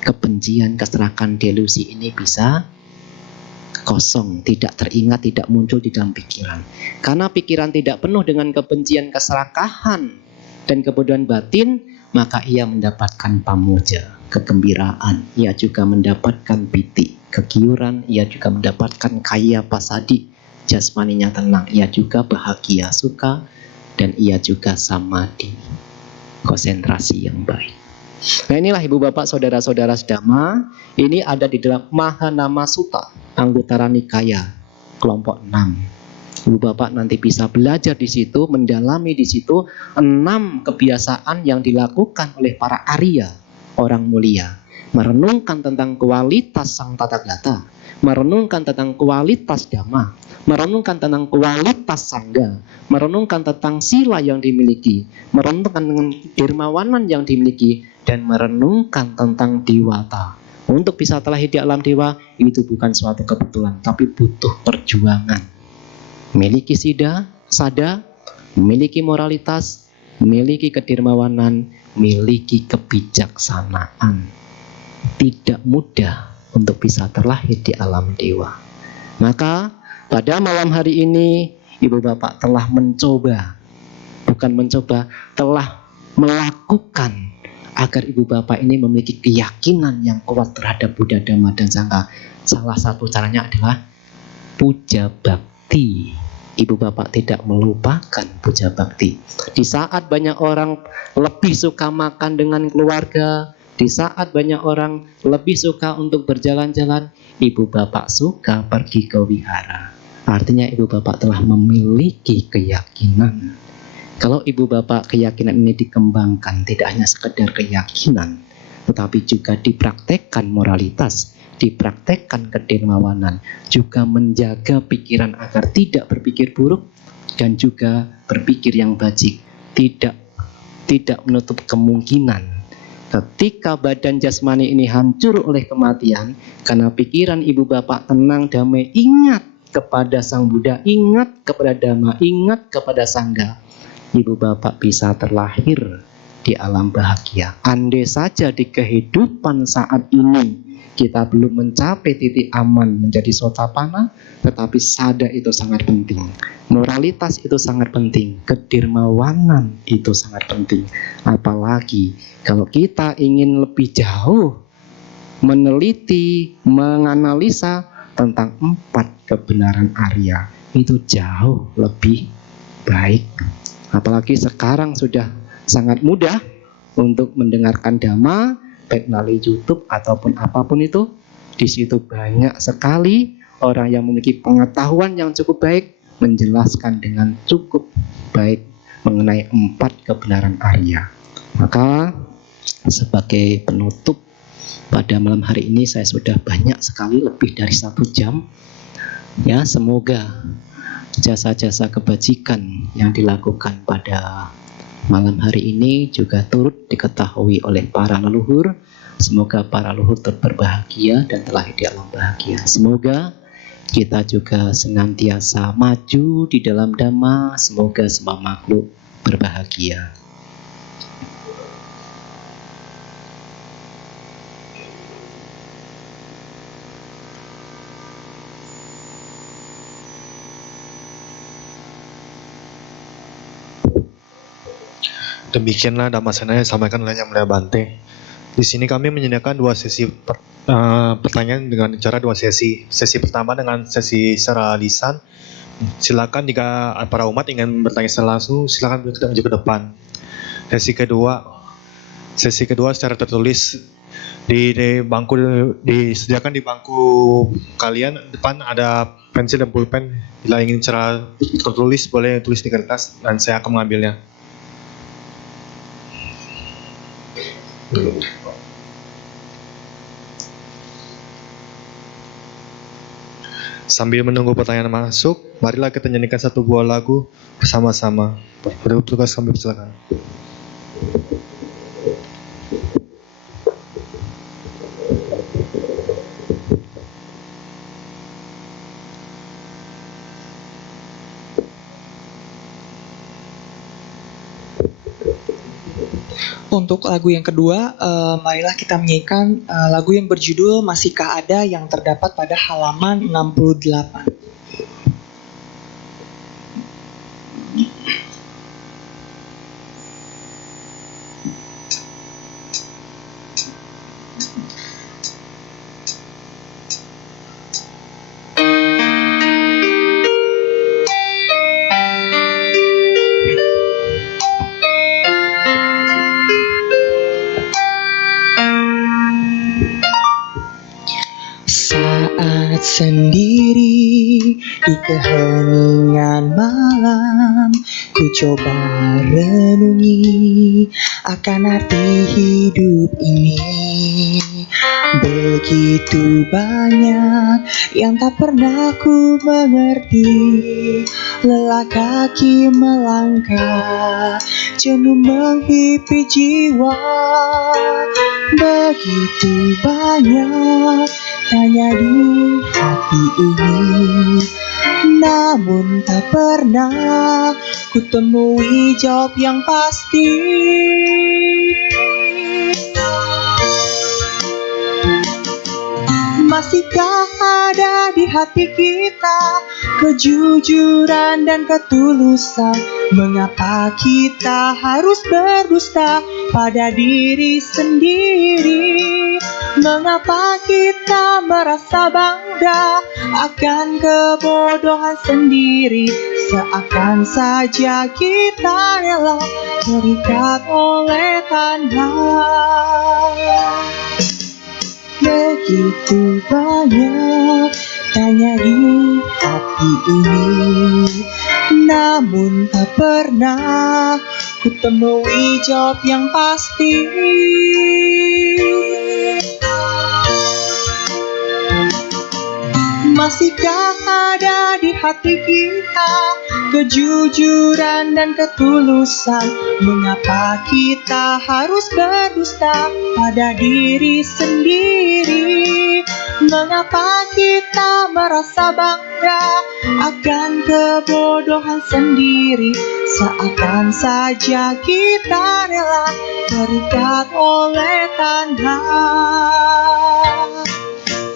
Kebencian, keserakahan, delusi ini bisa kosong, tidak teringat, tidak muncul di dalam pikiran. Karena pikiran tidak penuh dengan kebencian, keserakahan, dan kebodohan batin, maka ia mendapatkan pamuja, kegembiraan. Ia juga mendapatkan piti, kegiuran. Ia juga mendapatkan kaya pasadi, jasmaninya tenang. Ia juga bahagia, suka, dan ia juga samadhi, konsentrasi yang baik. Nah, inilah ibu bapak saudara-saudara sedama, ini ada di dalam Mahanama Sutta, Anguttara Nikaya, kelompok 6. Ibu bapak nanti bisa belajar di situ, mendalami di situ 6 kebiasaan yang dilakukan oleh para Arya, orang mulia, merenungkan tentang kualitas Sang Tathagata, merenungkan tentang kualitas Dhamma, merenungkan tentang kualitas Sangga, merenungkan tentang sila yang dimiliki, merenungkan tentang dermawanan yang dimiliki, dan merenungkan tentang dewata. Untuk bisa terlahir di alam dewa itu bukan suatu kebetulan, tapi butuh perjuangan. Miliki sada, memiliki moralitas, memiliki kedermawanan, memiliki kebijaksanaan. Tidak mudah untuk bisa terlahir di alam dewa. Maka pada malam hari ini ibu bapak telah telah melakukan agar ibu bapak ini memiliki keyakinan yang kuat terhadap Buddha, Dhamma, dan Sangha. Salah satu caranya adalah puja bakti. Ibu bapak tidak melupakan puja bakti. Di saat banyak orang lebih suka makan dengan keluarga, di saat banyak orang lebih suka untuk berjalan-jalan, ibu bapak suka pergi ke wihara. Artinya ibu bapak telah memiliki keyakinan. Kalau ibu bapak keyakinan ini dikembangkan, tidak hanya sekedar keyakinan, tetapi juga dipraktekkan moralitas, dipraktekkan kedermawanan, juga menjaga pikiran agar tidak berpikir buruk, dan juga berpikir yang bajik, tidak menutup kemungkinan ketika badan jasmani ini hancur oleh kematian, karena pikiran ibu bapak tenang, damai, ingat kepada Sang Buddha, ingat kepada Dhamma, ingat kepada Sangha, ibu bapak bisa terlahir di alam bahagia. Andai saja di kehidupan saat ini kita belum mencapai titik aman menjadi sotapanna, tetapi sada itu sangat penting, moralitas itu sangat penting, kedermawanan itu sangat penting. Apalagi kalau kita ingin lebih jauh meneliti, menganalisa tentang 4 kebenaran Arya, itu jauh lebih baik. Apalagi sekarang sudah sangat mudah untuk mendengarkan Dhamma, baik melalui YouTube ataupun apapun itu. Di situ banyak sekali orang yang memiliki pengetahuan yang cukup baik, menjelaskan dengan cukup baik mengenai 4 kebenaran Arya. Maka sebagai penutup pada malam hari ini, saya sudah banyak sekali, lebih dari 1 jam. Ya, semoga jasa-jasa kebajikan yang dilakukan pada malam hari ini juga turut diketahui oleh para leluhur. Semoga para leluhur berbahagia dan terlahir di alam bahagia. Semoga kita juga senantiasa maju di dalam Dhamma. Semoga semua makhluk berbahagia. Demikianlah Dhammasena yang disampaikan oleh Yang Mulia Bante. Di sini kami menyediakan 2 sesi pertanyaan dengan cara 2 sesi. Sesi pertama dengan sesi secara lisan. Silakan jika para umat ingin bertanya secara langsung, silakan maju ke depan. Sesi kedua secara tertulis di bangku, disediakan di bangku kalian depan ada pensil dan pulpen. Bila ingin secara tertulis boleh tulis di kertas dan saya akan mengambilnya. Sambil menunggu pertanyaan masuk, marilah kita nyanyikan 1 buah lagu bersama-sama. Bertugas kami persilakan. Untuk lagu yang kedua, marilah kita menyanyikan lagu yang berjudul Masihkah Ada yang terdapat pada halaman 68. Saat sendiri di keheningan malam, ku coba renungi akan arti hidup ini. Begitu banyak yang tak pernah ku mengerti, lelah kaki melangkah, jenuh menghimpit jiwa. Begitu banyak tanya di hati ini, namun tak pernah ku temui jawab yang pasti. Masihkah ada di hati kita kejujuran dan ketulusan? Mengapa kita harus berdusta pada diri sendiri? Mengapa kita merasa bangga akan kebodohan sendiri? Seakan saja kita rela terikat oleh tanah. Begitu banyak tanya di hati ini, namun tak pernah ku temui jawab yang pasti. Masihkah ada di hati kita kejujuran dan ketulusan? Mengapa kita harus berdusta pada diri sendiri? Mengapa kita merasa bangga akan kebodohan sendiri? Seakan saja kita rela terikat oleh tanah.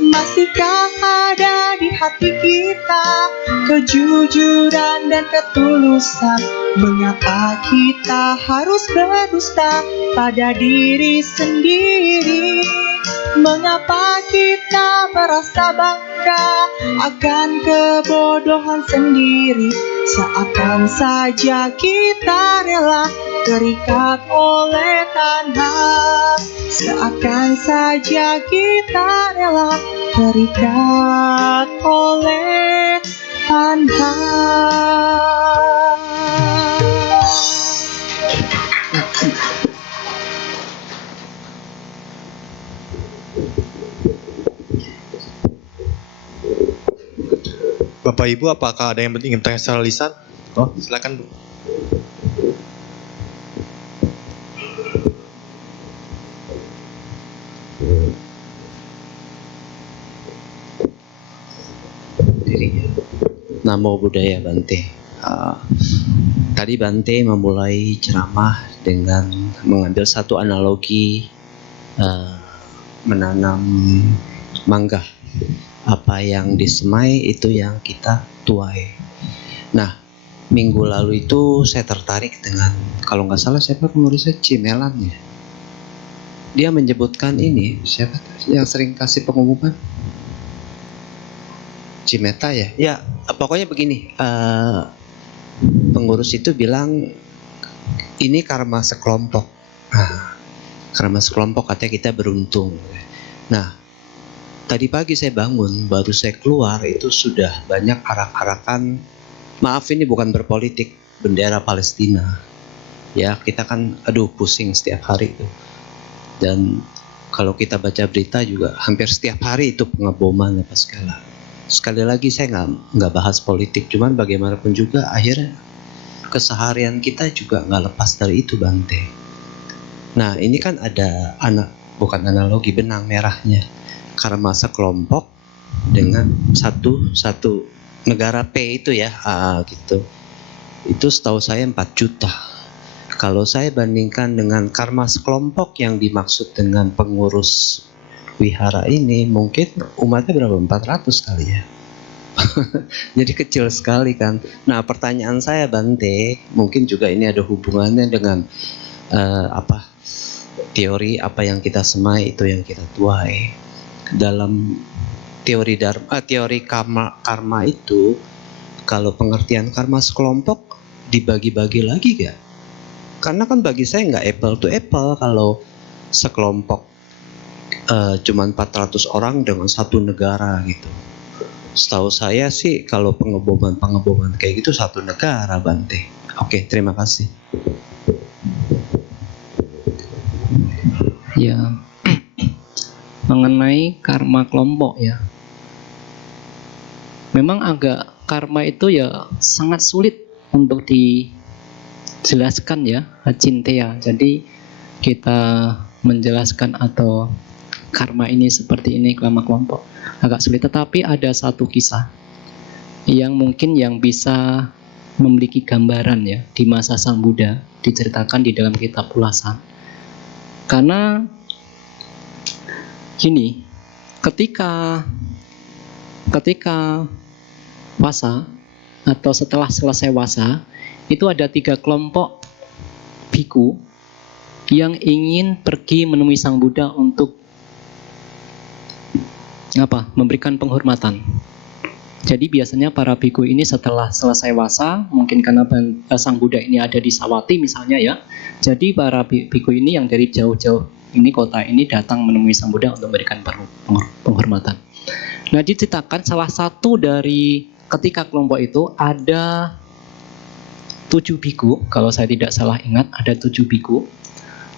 Masihkah ada di hati kita kejujuran dan ketulusan? Mengapa kita harus berdusta pada diri sendiri? Mengapa kita merasa bangga akan kebodohan sendiri? Seakan saja kita rela terikat oleh tanah. Seakan saja kita rela terikat oleh tanah. Bapak Ibu, apakah ada yang ingin bertanya secara lisan? Oh, silakan Bu. Namo Buddhaya Bante. Tadi Bante memulai ceramah dengan mengambil satu analogi menanam mangga. Apa yang disemai itu yang kita tuai. Nah, minggu lalu itu saya tertarik dengan, kalau nggak salah siapa pengurusnya, Cimelan ya. Dia menyebutkan ini, siapa yang sering kasih pengumuman? Cimeta ya? Ya, pokoknya begini, pengurus itu bilang ini karma sekelompok. Nah, karma sekelompok katanya kita beruntung. Nah, tadi pagi saya bangun, baru saya keluar itu sudah banyak arak-arakan. Maaf ini bukan berpolitik, bendera Palestina. Ya kita kan, aduh pusing setiap hari itu. Dan kalau kita baca berita juga hampir setiap hari itu pengeboman apa segala. Sekali lagi saya nggak bahas politik, cuman bagaimanapun juga akhirnya keseharian kita juga nggak lepas dari itu Bante. Nah ini kan ada bukan analogi, benang merahnya. Karma sekelompok dengan satu negara P itu ya, gitu. Itu setahu saya 4 juta. Kalau saya bandingkan dengan karma sekelompok yang dimaksud dengan pengurus wihara ini, mungkin umatnya berapa? 400 kali ya. Jadi kecil sekali kan. Nah, pertanyaan saya Bante, mungkin juga ini ada hubungannya dengan teori apa yang kita semai itu yang kita tuai. Dalam teori karma itu, kalau pengertian karma sekelompok dibagi-bagi lagi gak? Karena kan bagi saya nggak apple to apple kalau sekelompok cuma 400 orang dengan satu negara gitu. Setahu saya sih kalau pengeboman kayak gitu satu negara Bante. Oke, terima kasih. Ya, mengenai karma kelompok ya. Memang agak karma itu ya sangat sulit untuk dijelaskan ya, acintea. Jadi kita menjelaskan atau karma ini seperti ini, karma kelompok agak sulit. Tetapi ada satu kisah yang mungkin yang bisa memiliki gambaran ya di masa Sang Buddha, diceritakan di dalam kitab Ulasan. Karena gini, ketika wasa atau setelah selesai wasa, itu ada 3 kelompok biku yang ingin pergi menemui Sang Buddha untuk memberikan penghormatan. Jadi biasanya para biku ini setelah selesai wasa, mungkin karena Sang Buddha ini ada di Sawati misalnya ya, jadi para biku ini yang dari jauh-jauh ini kota ini datang menemui Sang Buddha untuk memberikan penghormatan. Nah, diceritakan salah satu dari ketika kelompok itu ada 7 biku, kalau saya tidak salah ingat ada 7 biku.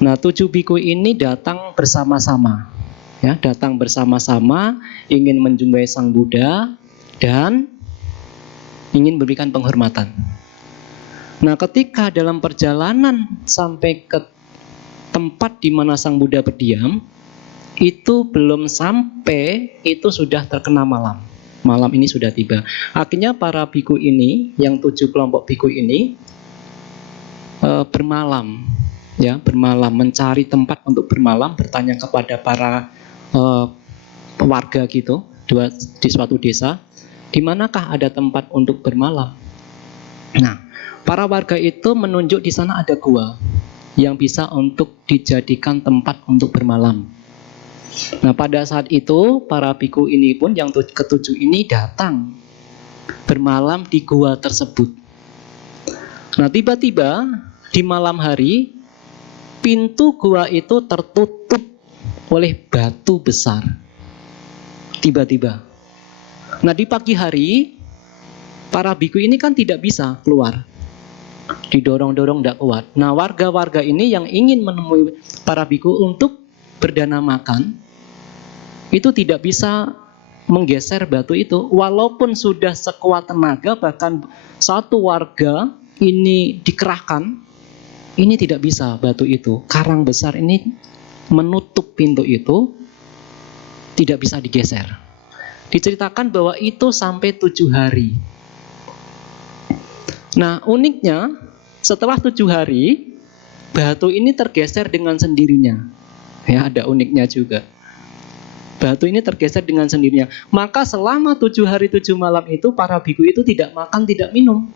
Nah, 7 biku ini datang bersama-sama, ya, datang bersama-sama ingin menjumpai Sang Buddha dan ingin memberikan penghormatan. Nah, ketika dalam perjalanan sampai ke tempat di mana Sang Buddha berdiam, itu belum sampai, itu sudah terkena malam. Malam ini sudah tiba. Akhirnya para biku ini, yang 7 kelompok biku ini bermalam, ya, bermalam mencari tempat untuk bermalam, bertanya kepada para warga gitu di suatu desa, di manakah ada tempat untuk bermalam. Nah, para warga itu menunjuk di sana ada gua yang bisa untuk dijadikan tempat untuk bermalam. Nah, pada saat itu para biku ini pun yang ketujuh ini datang bermalam di gua tersebut. Nah, tiba-tiba di malam hari pintu gua itu tertutup oleh batu besar. Tiba-tiba. Nah, di pagi hari para biku ini kan tidak bisa keluar. Didorong-dorong tidak kuat. Nah, warga-warga ini yang ingin menemui para biku untuk berdana makan, itu tidak bisa menggeser batu itu. Walaupun sudah sekuat tenaga, bahkan satu warga ini dikerahkan, ini tidak bisa batu itu. Karang besar ini menutup pintu itu, tidak bisa digeser. Diceritakan bahwa itu sampai 7 hari. Nah, uniknya setelah 7 hari, batu ini tergeser dengan sendirinya. Ya, ada uniknya juga. Batu ini tergeser dengan sendirinya. Maka selama 7 hari 7 malam itu para biku itu tidak makan, tidak minum.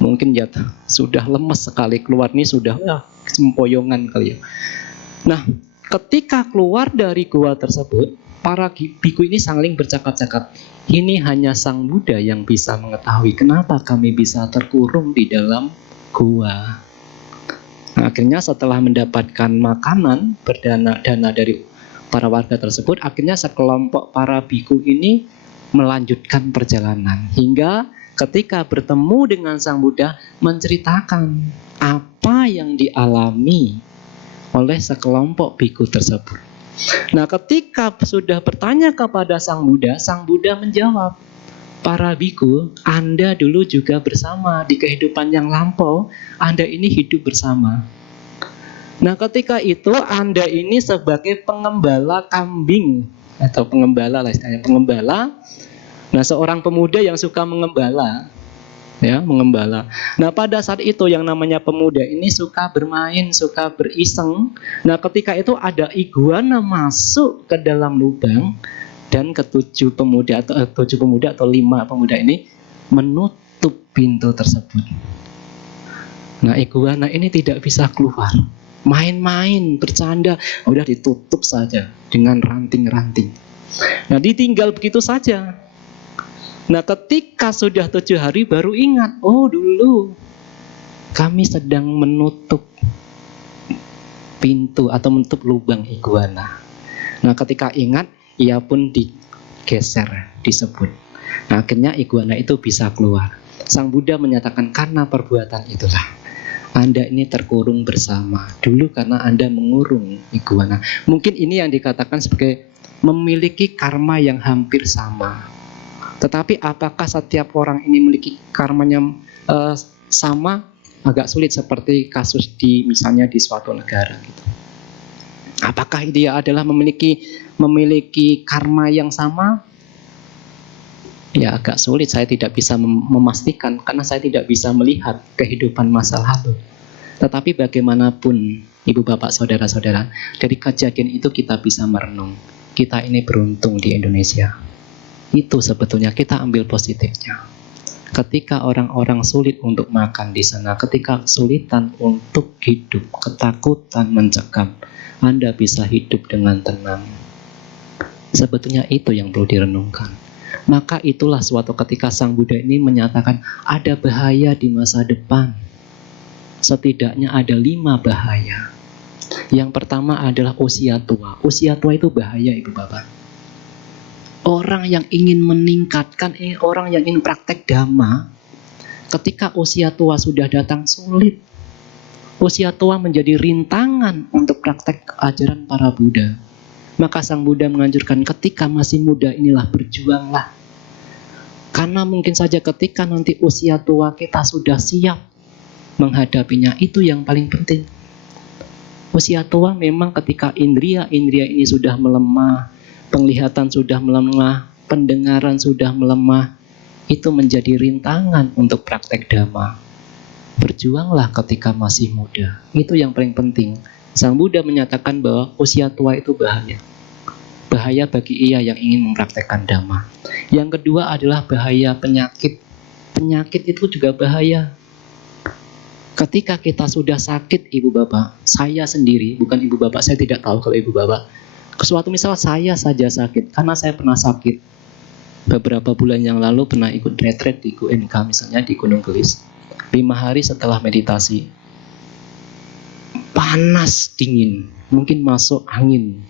Mungkin ya sudah lemes sekali, keluar ini sudah sempoyongan kali ya. Nah, ketika keluar dari gua tersebut, para biku ini saling bercakap-cakap. Ini hanya Sang Buddha yang bisa mengetahui kenapa kami bisa terkurung di dalam gua. Nah, akhirnya setelah mendapatkan makanan dana dari para warga tersebut, akhirnya sekelompok para biku ini melanjutkan perjalanan hingga ketika bertemu dengan Sang Buddha menceritakan apa yang dialami oleh sekelompok biku tersebut. Nah, ketika sudah bertanya kepada Sang Buddha menjawab, para biku, Anda dulu juga bersama di kehidupan yang lampau, Anda ini hidup bersama. Nah, ketika itu Anda ini sebagai pengembala kambing atau pengembala lah istilahnya, pengembala. Nah, seorang pemuda yang suka mengembala. ya, mengembala. Nah, pada saat itu yang namanya pemuda ini suka bermain, suka beriseng. Nah, ketika itu ada iguana masuk ke dalam lubang dan ketujuh pemuda atau 5 pemuda ini menutup pintu tersebut. Nah, iguana ini tidak bisa keluar. Main-main, bercanda, udah ditutup saja dengan ranting-ranting. Nah, ditinggal begitu saja. Nah, ketika sudah 7 hari baru ingat, oh dulu kami sedang menutup pintu atau menutup lubang iguana. Nah, ketika ingat, ia pun digeser, disebut. Nah, akhirnya iguana itu bisa keluar. Sang Buddha menyatakan karena perbuatan itulah Anda ini terkurung bersama. Dulu karena Anda mengurung iguana. Mungkin ini yang dikatakan sebagai memiliki karma yang hampir sama. Tetapi apakah setiap orang ini memiliki karmanya sama? Agak sulit, seperti kasus misalnya di suatu negara gitu. Apakah dia adalah memiliki karma yang sama? Ya, agak sulit, saya tidak bisa memastikan karena saya tidak bisa melihat kehidupan masa lalu. Tetapi bagaimanapun, Ibu Bapak Saudara-saudara, dari kejadian itu kita bisa merenung. Kita ini beruntung di Indonesia. Itu sebetulnya kita ambil positifnya. Ketika orang-orang sulit untuk makan di sana, ketika kesulitan untuk hidup, ketakutan mencekam, Anda bisa hidup dengan tenang. Sebetulnya itu yang perlu direnungkan. Maka itulah suatu ketika Sang Buddha ini menyatakan ada bahaya di masa depan. Setidaknya ada 5 bahaya. Yang pertama adalah usia tua. Usia tua itu bahaya, Ibu Bapak. Orang yang ingin meningkatkan, orang yang ingin praktek dhamma, ketika usia tua sudah datang sulit. Usia tua menjadi rintangan untuk praktek ajaran para Buddha. Maka Sang Buddha menganjurkan ketika masih muda inilah berjuanglah. Karena mungkin saja ketika nanti usia tua kita sudah siap menghadapinya, itu yang paling penting. Usia tua memang ketika indria-indria ini sudah melemah, penglihatan sudah melemah, pendengaran sudah melemah, itu menjadi rintangan untuk praktek dhamma. Berjuanglah ketika masih muda. Itu yang paling penting. Sang Buddha menyatakan bahwa usia tua itu bahaya. Bahaya bagi ia yang ingin mempraktekkan dhamma. Yang kedua adalah bahaya penyakit. Penyakit itu juga bahaya. Ketika kita sudah sakit, Ibu Bapak, saya sendiri, bukan Ibu Bapak, saya tidak tahu kalau Ibu Bapak. Suatu misal saya saja sakit, karena saya pernah sakit. Beberapa bulan yang lalu pernah ikut retreat di GUNK, misalnya di Gunung Gelis. 5 hari setelah meditasi. Panas dingin, mungkin masuk angin.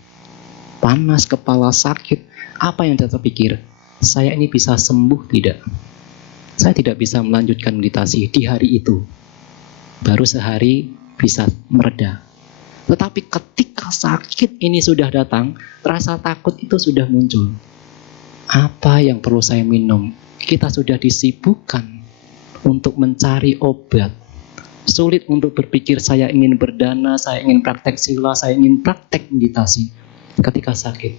Panas, kepala sakit. Apa yang terpikir? Saya ini bisa sembuh tidak? Saya tidak bisa melanjutkan meditasi di hari itu. Baru sehari bisa mereda. Tetapi ketika sakit ini sudah datang, rasa takut itu sudah muncul. Apa yang perlu saya minum? Kita sudah disibukkan untuk mencari obat. Sulit untuk berpikir saya ingin berdana, saya ingin praktek sila, saya ingin praktek meditasi. Ketika sakit,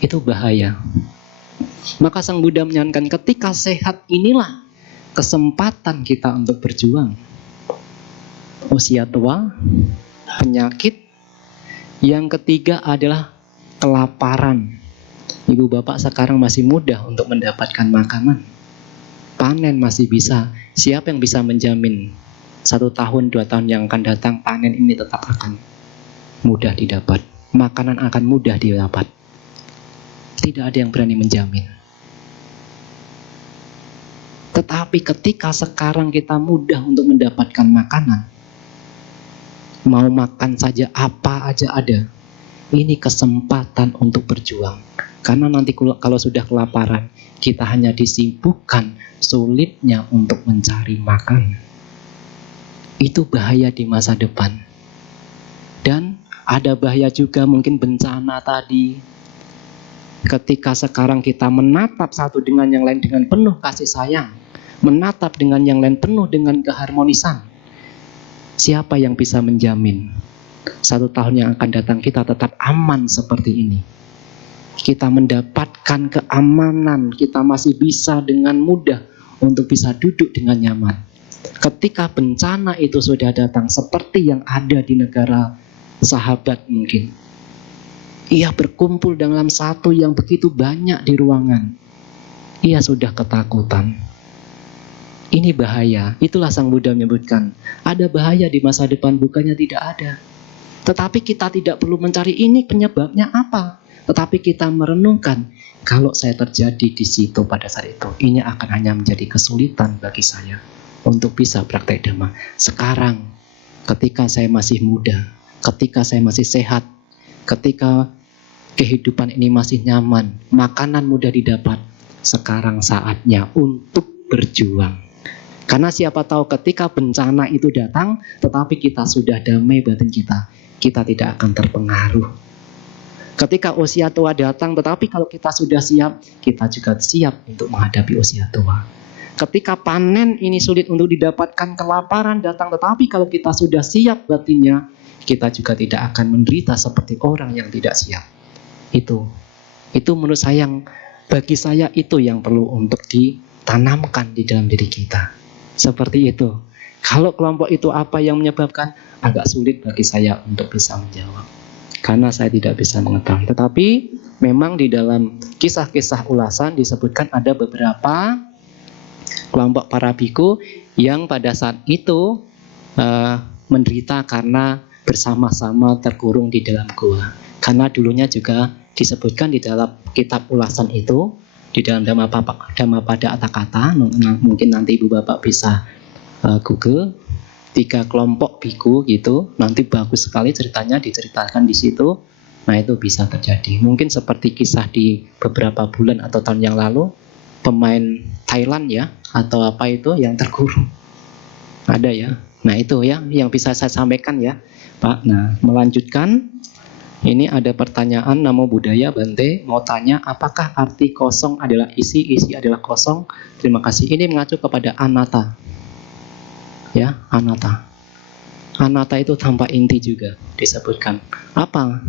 itu bahaya. Maka Sang Buddha menyarankan ketika sehat inilah kesempatan kita untuk berjuang. Usia tua, penyakit. Yang ketiga adalah kelaparan. Ibu Bapak sekarang masih mudah untuk mendapatkan makanan. Panen masih bisa. Siapa yang bisa menjamin 1 tahun, 2 tahun yang akan datang panen ini tetap akan mudah didapat. Makanan akan mudah didapat. Tidak ada yang berani menjamin. Tetapi ketika sekarang kita mudah untuk mendapatkan makanan, mau makan saja apa aja ada, ini kesempatan untuk berjuang. Karena nanti kalau sudah kelaparan, kita hanya disibukkan sulitnya untuk mencari makan. Itu bahaya di masa depan. Dan ada bahaya juga mungkin bencana tadi. Ketika sekarang kita menatap satu dengan yang lain dengan penuh kasih sayang, menatap dengan yang lain penuh dengan keharmonisan, siapa yang bisa menjamin 1 tahun yang akan datang kita tetap aman seperti ini? Kita mendapatkan keamanan, kita masih bisa dengan mudah untuk bisa duduk dengan nyaman. Ketika bencana itu sudah datang seperti yang ada di negara sahabat mungkin, ia berkumpul dalam satu yang begitu banyak di ruangan. Ia sudah ketakutan. Ini bahaya. Itulah Sang Buddha menyebutkan, ada bahaya di masa depan, bukannya tidak ada. Tetapi kita tidak perlu mencari ini penyebabnya apa. Tetapi kita merenungkan, kalau saya terjadi di situ pada saat itu, ini akan hanya menjadi kesulitan bagi saya untuk bisa praktek Dhamma. Sekarang, ketika saya masih muda, ketika saya masih sehat, ketika kehidupan ini masih nyaman, makanan mudah didapat, sekarang saatnya untuk berjuang. Karena siapa tahu ketika bencana itu datang, tetapi kita sudah damai batin kita tidak akan terpengaruh. Ketika usia tua datang, tetapi kalau kita sudah siap, kita juga siap untuk menghadapi usia tua. Ketika panen ini sulit untuk didapatkan, kelaparan datang, tetapi kalau kita sudah siap batinnya, kita juga tidak akan menderita seperti orang yang tidak siap. Itu menurut saya bagi saya itu yang perlu untuk ditanamkan di dalam diri kita. Seperti itu. Kalau kelompok itu apa yang menyebabkan, agak sulit bagi saya untuk bisa menjawab. Karena saya tidak bisa mengetahui. Tetapi memang di dalam kisah-kisah ulasan disebutkan ada beberapa kelompok para biku yang pada saat itu menderita karena bersama-sama terkurung di dalam gua. Karena dulunya juga disebutkan di dalam kitab ulasan itu, di dalam Dhammapada Atthakatha, mungkin nanti ibu bapak bisa Google 3 kelompok biku gitu, nanti bagus sekali ceritanya diceritakan di situ. Nah itu bisa terjadi. Mungkin seperti kisah di beberapa bulan atau tahun yang lalu, pemain Thailand ya, atau apa itu yang terkurung. Ada ya. Nah itu ya yang bisa saya sampaikan ya Pak. Nah melanjutkan, ini ada pertanyaan Namo Buddhaya Bante mau tanya, apakah arti kosong adalah isi, isi adalah kosong? Terima kasih. Ini mengacu kepada anatta. Ya, anatta. Anatta itu tanpa inti juga disebutkan. Apa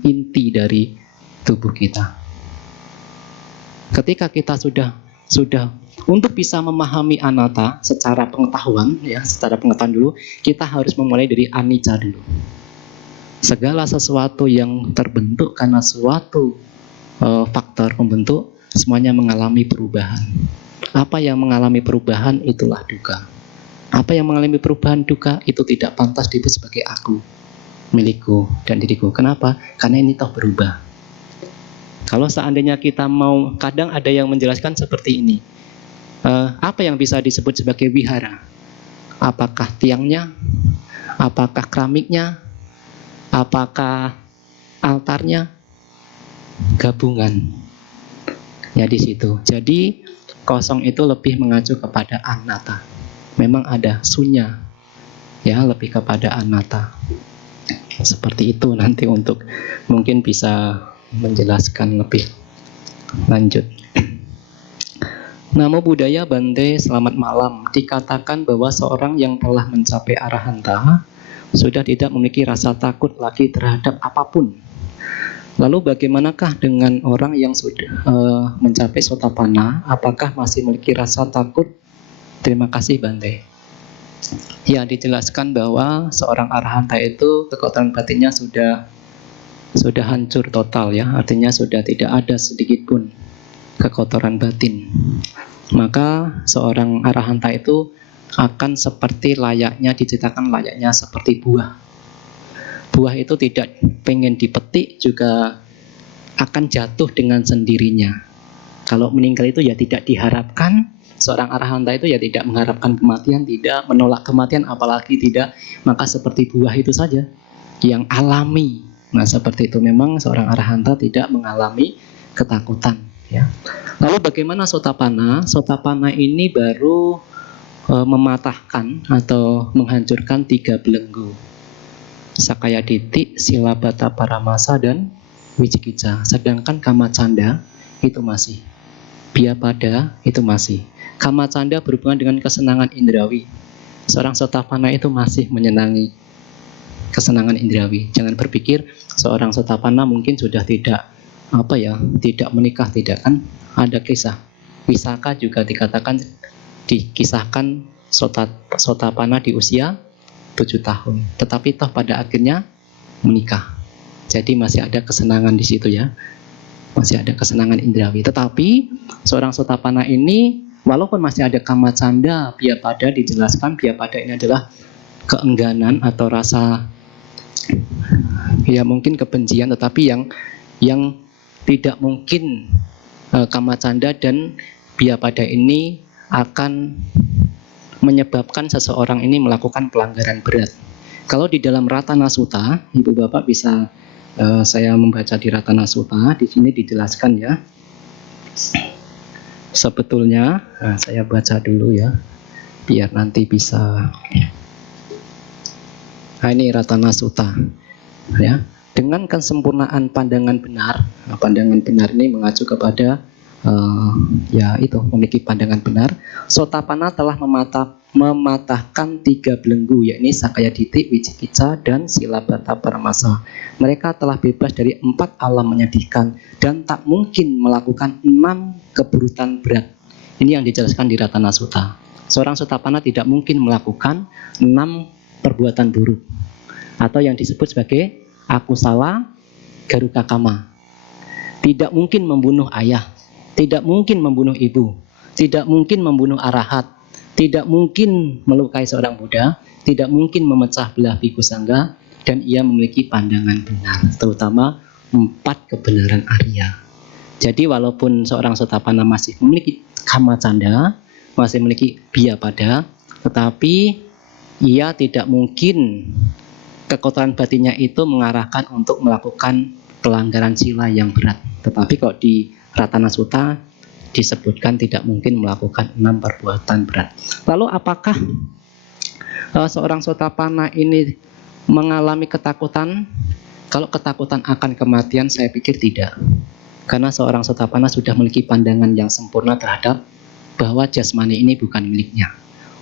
inti dari tubuh kita? Ketika kita sudah untuk bisa memahami anatta secara pengetahuan ya, secara pengetahuan dulu, kita harus memulai dari anicca dulu. Segala sesuatu yang terbentuk karena suatu faktor pembentuk, semuanya mengalami perubahan. Apa yang mengalami perubahan itulah dukkha. Apa yang mengalami perubahan dukkha itu tidak pantas disebut sebagai aku, milikku, dan diriku. Kenapa? Karena ini toh berubah. Kalau seandainya kita mau, kadang ada yang menjelaskan seperti ini. Apa yang bisa disebut sebagai wihara? Apakah tiangnya? Apakah keramiknya? Apakah altarnya? Gabungan. Ya di situ. Jadi kosong itu lebih mengacu kepada anatta. Memang ada sunya, ya lebih kepada anatta. Seperti itu nanti untuk mungkin bisa menjelaskan lebih lanjut. Namo Buddhaya Bante, selamat malam. Dikatakan bahwa seorang yang telah mencapai arahanta sudah tidak memiliki rasa takut lagi terhadap apapun. Lalu bagaimanakah dengan orang yang sudah mencapai sotapanna? Apakah masih memiliki rasa takut? Terima kasih Bante. Ya, dijelaskan bahwa seorang arahanta itu kekuatan batinnya sudah hancur total ya, artinya sudah tidak ada sedikit pun kekotoran batin. Maka seorang arahanta itu akan seperti layaknya, diceritakan layaknya seperti buah. Buah itu tidak pengen dipetik juga akan jatuh dengan sendirinya. Kalau meninggal itu ya tidak diharapkan. Seorang arahanta itu ya tidak mengharapkan kematian, tidak menolak kematian, apalagi tidak, maka seperti buah itu saja yang alami. Nah seperti itu, memang seorang arahanta tidak mengalami ketakutan ya. Lalu bagaimana sotapanna? Sotapanna ini baru mematahkan atau menghancurkan 3 belenggu, Sakaya Ditti, Silabata Paramasa, dan Wicikicca. Sedangkan Kamacanda itu masih, Biapada itu masih. Kamacanda berhubungan dengan kesenangan indrawi. Seorang sotapanna itu masih menyenangi kesenangan indrawi. Jangan berpikir seorang sotapanna mungkin sudah tidak tidak menikah, tidak, kan ada kisah Wisaka juga dikisahkan Sotapana di usia 7 tahun. Tetapi toh pada akhirnya menikah. Jadi masih ada kesenangan di situ ya. Masih ada kesenangan indrawi. Tetapi seorang Sotapana ini walaupun masih ada kama canda, biapada dijelaskan biapada ini adalah keengganan atau rasa ya mungkin kebencian, tetapi yang tidak mungkin kama canda dan biapada ini akan menyebabkan seseorang ini melakukan pelanggaran berat. Kalau di dalam Ratana Sutta, Ibu Bapak bisa saya membaca di Ratana Sutta, di sini dijelaskan ya. Sebetulnya saya baca dulu ya, biar nanti bisa. Nah, ini Ratana Sutta ya. Dengan kesempurnaan pandangan benar, pandangan benar ini mengacu kepada ya itu memiliki pandangan benar. Sotapana telah mematahkan 3 belenggu, yakni Sakaya Ditti, Wicikicca, dan Silabata Paramasa. Mereka telah bebas dari 4 alam menyedihkan dan tak mungkin melakukan 6 keburukan berat. Ini yang dijelaskan di Ratana Sutta. Seorang Sotapana tidak mungkin melakukan 6 perbuatan buruk atau yang disebut sebagai akusala garuka kama. Tidak mungkin membunuh ayah, tidak mungkin membunuh ibu, tidak mungkin membunuh arahat, tidak mungkin melukai seorang Buddha, tidak mungkin memecah belah bhikkhu sangga, dan ia memiliki pandangan benar, terutama 4 kebenaran Arya. Jadi walaupun seorang Sotapana masih memiliki kama canda, masih memiliki biapada, tetapi ia tidak mungkin kekotoran batinnya itu mengarahkan untuk melakukan pelanggaran sila yang berat. Tetapi kok di Ratana Sutta disebutkan tidak mungkin melakukan 6 perbuatan berat. Lalu apakah seorang Sotapana ini mengalami ketakutan? Kalau ketakutan akan kematian, saya pikir tidak. Karena seorang Sotapana sudah memiliki pandangan yang sempurna terhadap bahwa jasmani ini bukan miliknya.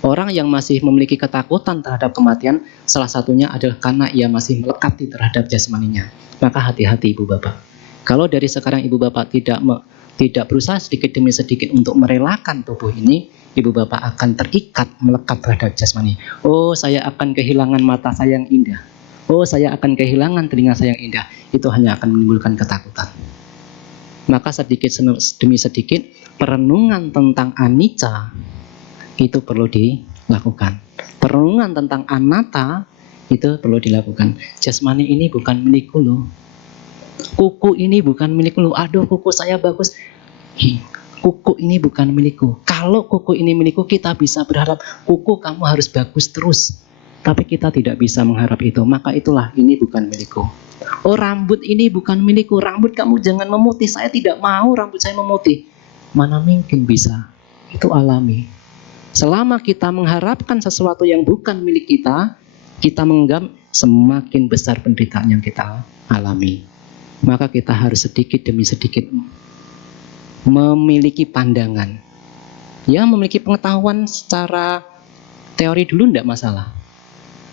Orang yang masih memiliki ketakutan terhadap kematian, salah satunya adalah karena ia masih melekati terhadap jasmaninya. Maka hati-hati Ibu Bapak. Kalau dari sekarang Ibu Bapak tidak berusaha sedikit demi sedikit untuk merelakan tubuh ini, Ibu Bapak akan terikat melekat terhadap jasmani. Oh, saya akan kehilangan mata saya yang indah. Oh, saya akan kehilangan telinga saya yang indah. Itu hanya akan menimbulkan ketakutan. Maka sedikit demi sedikit perenungan tentang anicca itu perlu dilakukan. Perenungan tentang anatta itu perlu dilakukan. Jasmani ini bukan milikku loh. Kuku ini bukan milikku loh. Aduh, kuku saya bagus. Kuku ini bukan milikku. Kalau kuku ini milikku, kita bisa berharap kuku kamu harus bagus terus. Tapi kita tidak bisa mengharap itu. Maka itulah ini bukan milikku. Oh, rambut ini bukan milikku. Rambut kamu jangan memutih. Saya tidak mau rambut saya memutih. Mana mungkin bisa. Itu alami. Selama kita mengharapkan sesuatu yang bukan milik kita, kita menganggap semakin besar penderitaan yang kita alami. Maka kita harus sedikit demi sedikit memiliki pandangan. Ya, memiliki pengetahuan secara teori dulu tidak masalah.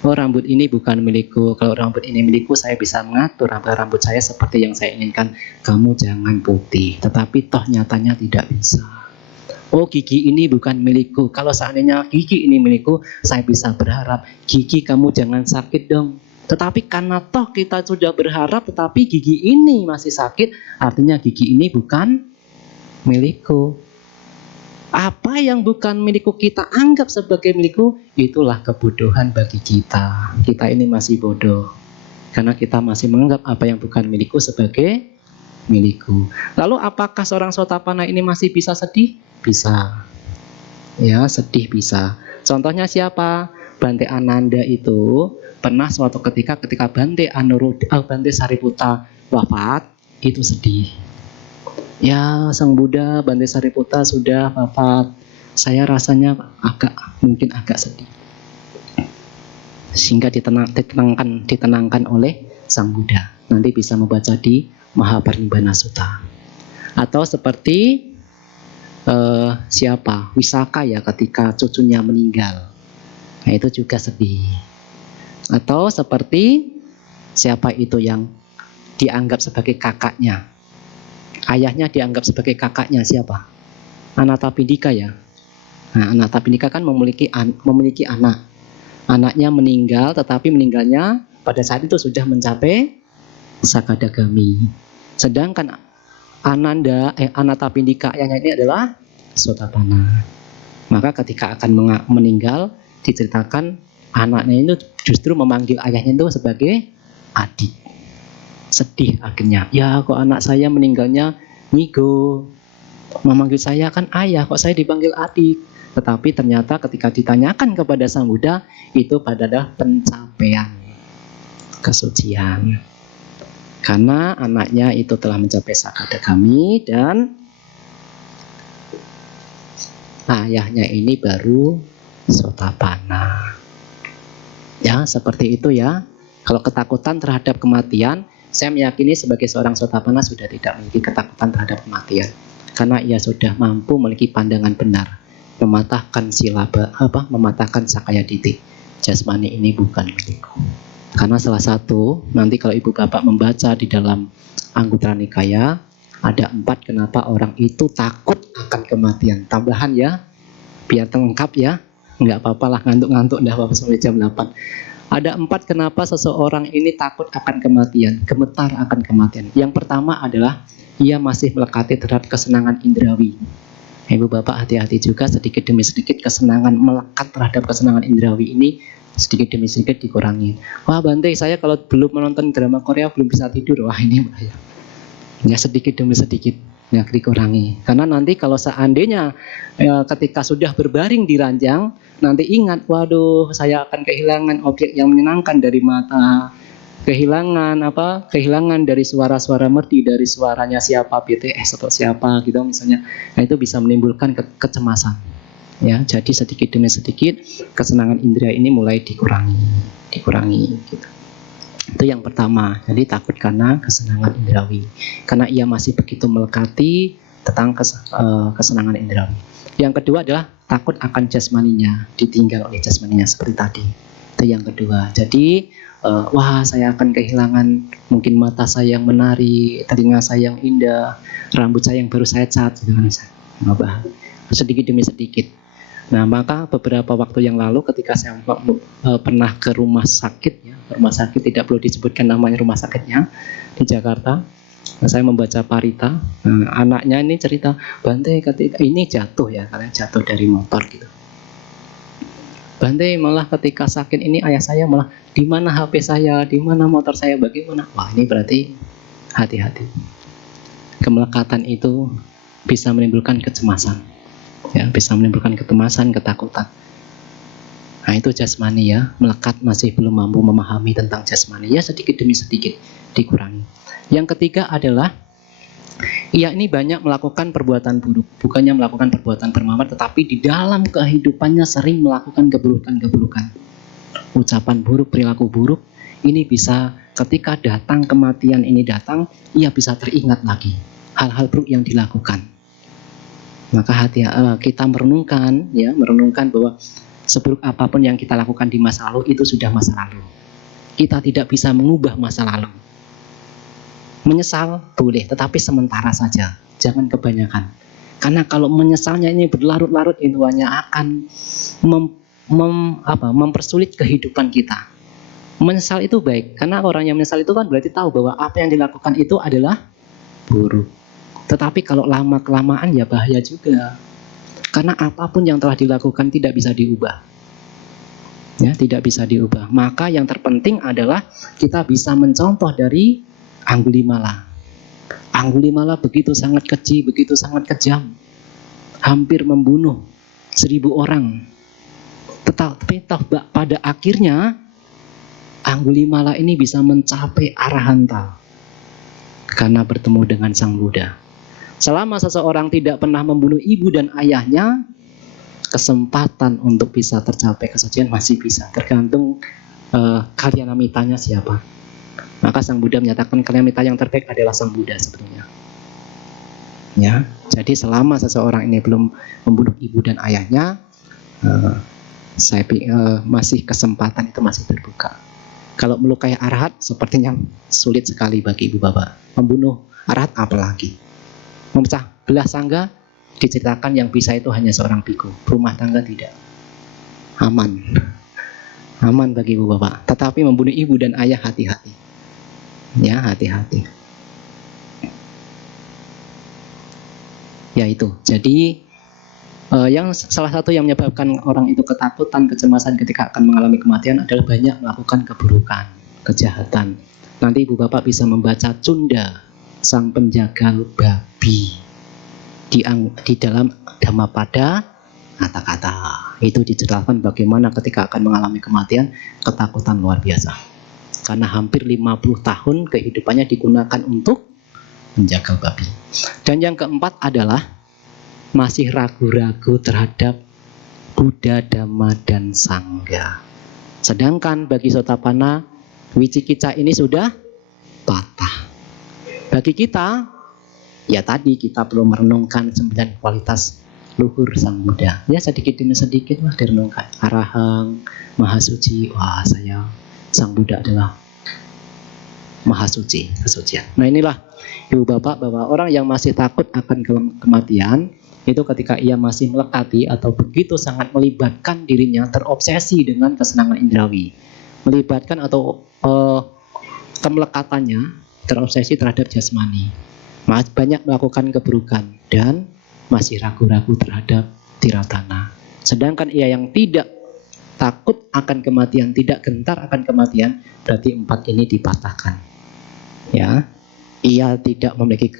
Oh, rambut ini bukan milikku. Kalau rambut ini milikku, saya bisa mengatur rambut saya seperti yang saya inginkan. Kamu jangan putih. Tetapi toh nyatanya tidak bisa. Oh, gigi ini bukan milikku. Kalau seandainya gigi ini milikku, saya bisa berharap, gigi kamu jangan sakit dong. Tetapi karena toh kita sudah berharap, tetapi gigi ini masih sakit, artinya gigi ini bukan milikku. Apa yang bukan milikku kita anggap sebagai milikku, itulah kebodohan bagi kita. Kita ini masih bodoh. Karena kita masih menganggap apa yang bukan milikku sebagai milikku. Lalu apakah seorang Sotapana ini masih bisa sedih? Bisa. Ya, sedih bisa. Contohnya siapa? Bante Ananda itu pernah suatu ketika Bante Sariputta wafat, itu sedih. Ya, Sang Buddha, Bante Sariputta sudah wafat. Saya rasanya mungkin agak sedih. Sehingga ditenangkan oleh Sang Buddha. Nanti bisa membaca di Mahaparinibbana Sutta. Atau seperti siapa? Wisaka ya, ketika cucunya meninggal. Nah, itu juga sedih. Atau seperti siapa itu yang dianggap sebagai kakaknya? Ayahnya dianggap sebagai kakaknya siapa? Anatapindika ya. Nah, Anatapindika kan memiliki anak. Anaknya meninggal, tetapi meninggalnya pada saat itu sudah mencapai Sakadagami. Sedangkan Anatapindika yang ini adalah Sotapanna. Maka ketika akan meninggal, diceritakan anaknya itu justru memanggil ayahnya itu sebagai adik. Sedih akhirnya, ya kok anak saya meninggalnya ngigo, memanggil saya kan ayah, kok saya dipanggil adik. Tetapi ternyata ketika ditanyakan kepada Sang Buddha, itu adalah pencapaian kesucian. Karena anaknya itu telah mencapai Sakadagami dan ayahnya ini baru Sotapanna. Ya, seperti itu ya. Kalau ketakutan terhadap kematian, saya meyakini sebagai seorang Sotapanna sudah tidak memiliki ketakutan terhadap kematian. Karena ia sudah mampu memiliki pandangan benar, mematahkan mematahkan Sakaya Ditti. Jasmani ini bukan milikku. Karena salah satu, nanti kalau ibu bapak membaca di dalam Anguttara Nikaya, ada 4 kenapa orang itu takut akan kematian. Tambahan ya, biar lengkap ya. Nggak apa-apa lah, ngantuk-ngantuk, nggak apa-apa sampai jam 8. Ada 4 kenapa seseorang ini takut akan kematian, gemetar akan kematian. Yang pertama adalah ia masih melekati terhadap kesenangan indrawi. Ibu bapak hati-hati juga, sedikit demi sedikit kesenangan melekat terhadap kesenangan indrawi ini sedikit demi sedikit dikurangi. Wah Bante, saya kalau belum menonton drama Korea belum bisa tidur. Wah ini bahaya. Ya sedikit demi sedikit ya dikurangi. Karena nanti kalau seandainya ketika sudah berbaring di ranjang, nanti ingat, waduh saya akan kehilangan objek yang menyenangkan dari mata, kehilangan dari suara-suara merdi, dari suaranya siapa BTS atau siapa gitu misalnya. Nah itu bisa menimbulkan kecemasan. Ya, jadi sedikit demi sedikit kesenangan indera ini mulai dikurangi gitu. Itu yang pertama. Jadi takut karena kesenangan indrawi. Karena ia masih begitu melekati tentang kesenangan indrawi. Yang kedua adalah takut akan jasmaninya, ditinggal oleh jasmaninya seperti tadi. Itu yang kedua. Jadi wah saya akan kehilangan mungkin mata saya yang menari, telinga saya yang indah, rambut saya yang baru saya cat, sedikit demi sedikit. Nah maka beberapa waktu yang lalu ketika saya pernah ke rumah sakit, ya, rumah sakit tidak perlu disebutkan namanya rumah sakitnya di Jakarta, saya membaca Parita. Anaknya ini cerita, Bante ketika ini jatuh ya, karena jatuh dari motor gitu. Bante malah ketika sakit ini ayah saya malah di mana HP saya, di mana motor saya, bagaimana? Wah ini berarti hati-hati. Kemelekatan itu bisa menimbulkan kecemasan. Ya, bisa menimbulkan kecemasan, ketakutan. Nah itu jasmani ya, melekat masih belum mampu memahami tentang jasmani ya, sedikit demi sedikit dikurangi. Yang ketiga adalah ia ini banyak melakukan perbuatan buruk, bukannya melakukan perbuatan bermanfaat, tetapi di dalam kehidupannya sering melakukan keburukan-keburukan, ucapan buruk, perilaku buruk. Ini bisa ketika datang kematian ini datang, ia bisa teringat lagi hal-hal buruk yang dilakukan. Maka kita merenungkan bahwa seburuk apapun yang kita lakukan di masa lalu itu sudah masa lalu. Kita tidak bisa mengubah masa lalu. Menyesal boleh, tetapi sementara saja, jangan kebanyakan. Karena kalau menyesalnya ini berlarut-larut itu hanya akan mempersulit kehidupan kita. Menyesal itu baik, karena orang yang menyesal itu kan berarti tahu bahwa apa yang dilakukan itu adalah buruk. Tetapi kalau lama-kelamaan ya bahaya juga. Karena apapun yang telah dilakukan tidak bisa diubah. Ya, tidak bisa diubah. Maka yang terpenting adalah kita bisa mencontoh dari Anggulimala. Anggulimala begitu sangat keji, begitu sangat kejam. Hampir membunuh 1000 orang. Tetapi pada akhirnya Anggulimala ini bisa mencapai arahanta karena bertemu dengan Sang Buddha. Selama seseorang tidak pernah membunuh ibu dan ayahnya, kesempatan untuk bisa tercapai kesucian masih bisa, tergantung kalyanamittanya siapa. Maka Sang Buddha menyatakan kalyanamitta yang terbaik adalah Sang Buddha sebetulnya. Ya, jadi selama seseorang ini belum membunuh ibu dan ayahnya, masih kesempatan itu masih terbuka. Kalau melukai arahat sepertinya sulit sekali bagi ibu bapak. Membunuh arahat apalagi. Memecah belah sangga Diceritakan yang bisa itu hanya seorang biku, rumah tangga tidak. Aman. Aman bagi ibu bapak. Tetapi membunuh ibu dan ayah hati-hati. Ya, hati-hati. Ya itu. Jadi yang salah satu yang menyebabkan orang itu ketakutan, kecemasan ketika akan mengalami kematian adalah banyak melakukan keburukan, kejahatan. Nanti ibu bapak bisa membaca Cunda, sang penjagal babi, di dalam Dhammapada kata-kata. Itu diceritakan bagaimana ketika akan mengalami kematian, ketakutan luar biasa. Karena hampir 50 tahun kehidupannya digunakan untuk menjaga babi. Dan yang keempat adalah masih ragu-ragu terhadap Buddha, Dhamma, dan Sangha. Sedangkan bagi Sotapanna, Wicikicca ini sudah patah. Bagi kita, ya tadi kita perlu merenungkan 9 kualitas luhur Sang Buddha. Ya sedikit demi sedikit lah direnungkan. Arahang, Maha Suci. Wah, saya Sang Buddha adalah Maha Suci, kesucian. Nah inilah ibu bapak bahwa orang yang masih takut akan kematian itu ketika ia masih melekati atau begitu sangat melibatkan dirinya, terobsesi dengan kesenangan indrawi, melibatkan atau kemelekatannya terobsesi terhadap jasmani, banyak melakukan keburukan dan masih ragu-ragu terhadap tiratana. Sedangkan ia yang tidak takut akan kematian, tidak gentar akan kematian, berarti 4 ini dipatahkan. Ya, ia tidak memiliki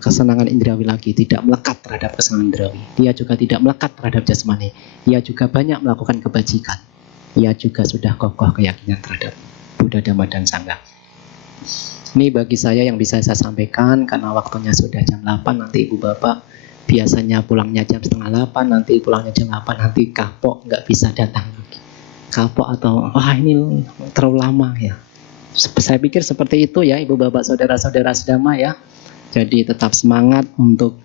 kesenangan indrawi lagi, tidak melekat terhadap kesenangan indrawi. Dia juga tidak melekat terhadap jasmani. Ia juga banyak melakukan kebajikan. Ia juga sudah kokoh keyakinan terhadap Buddha, Dhamma, dan Sangha. Ini bagi saya yang bisa saya sampaikan karena waktunya sudah jam 8. Nanti ibu bapak biasanya pulangnya jam setengah 8, nanti pulangnya jam 8, nanti kapok nggak bisa datang lagi. Kapok atau wah ini terlalu lama ya. Saya pikir seperti itu ya ibu bapak saudara-saudara sedama ya. Jadi tetap semangat untuk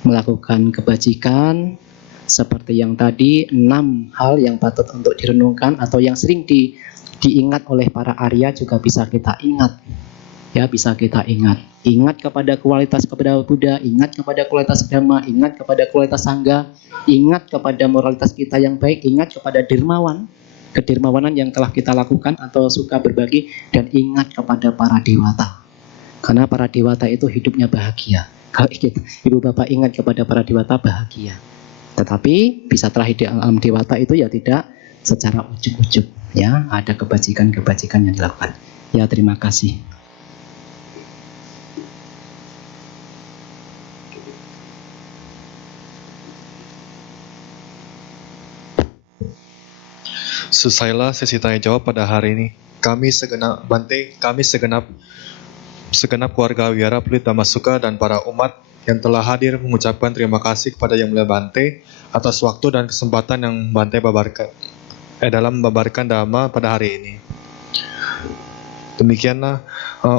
melakukan kebajikan seperti yang tadi 6 hal yang patut untuk direnungkan atau yang sering diingat oleh para Arya juga bisa kita ingat. Ya, bisa kita ingat. Ingat kepada kualitas kepada Buddha, ingat kepada kualitas Dhamma, ingat kepada kualitas Sangha, ingat kepada moralitas kita yang baik, ingat kepada dermawan, kedermawanan yang telah kita lakukan atau suka berbagi, dan ingat kepada para dewata. Karena para dewata itu hidupnya bahagia. Kalau ibu bapak ingat kepada para dewata bahagia. Tetapi bisa terakhir di alam dewata itu ya tidak secara ujuk-ujuk. Ya, ada kebajikan-kebajikan yang dilakukan. Ya, terima kasih. Selesailah sesi tanya jawab pada hari ini. Kami segenap keluarga Wihara Pluit Dhammasuka dan para umat yang telah hadir mengucapkan terima kasih kepada Yang Mulia Bante atas waktu dan kesempatan yang Bante dalam membabarkan Dhamma pada hari ini. Demikianlah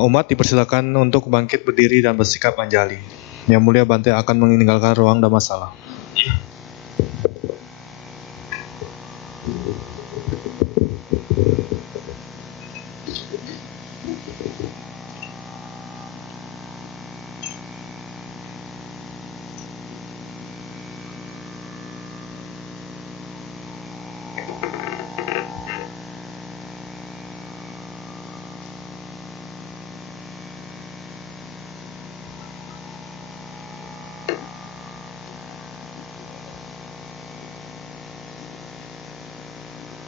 umat dipersilakan untuk bangkit berdiri dan bersikap anjali. Yang Mulia Bante akan meninggalkan ruang Dhammasala.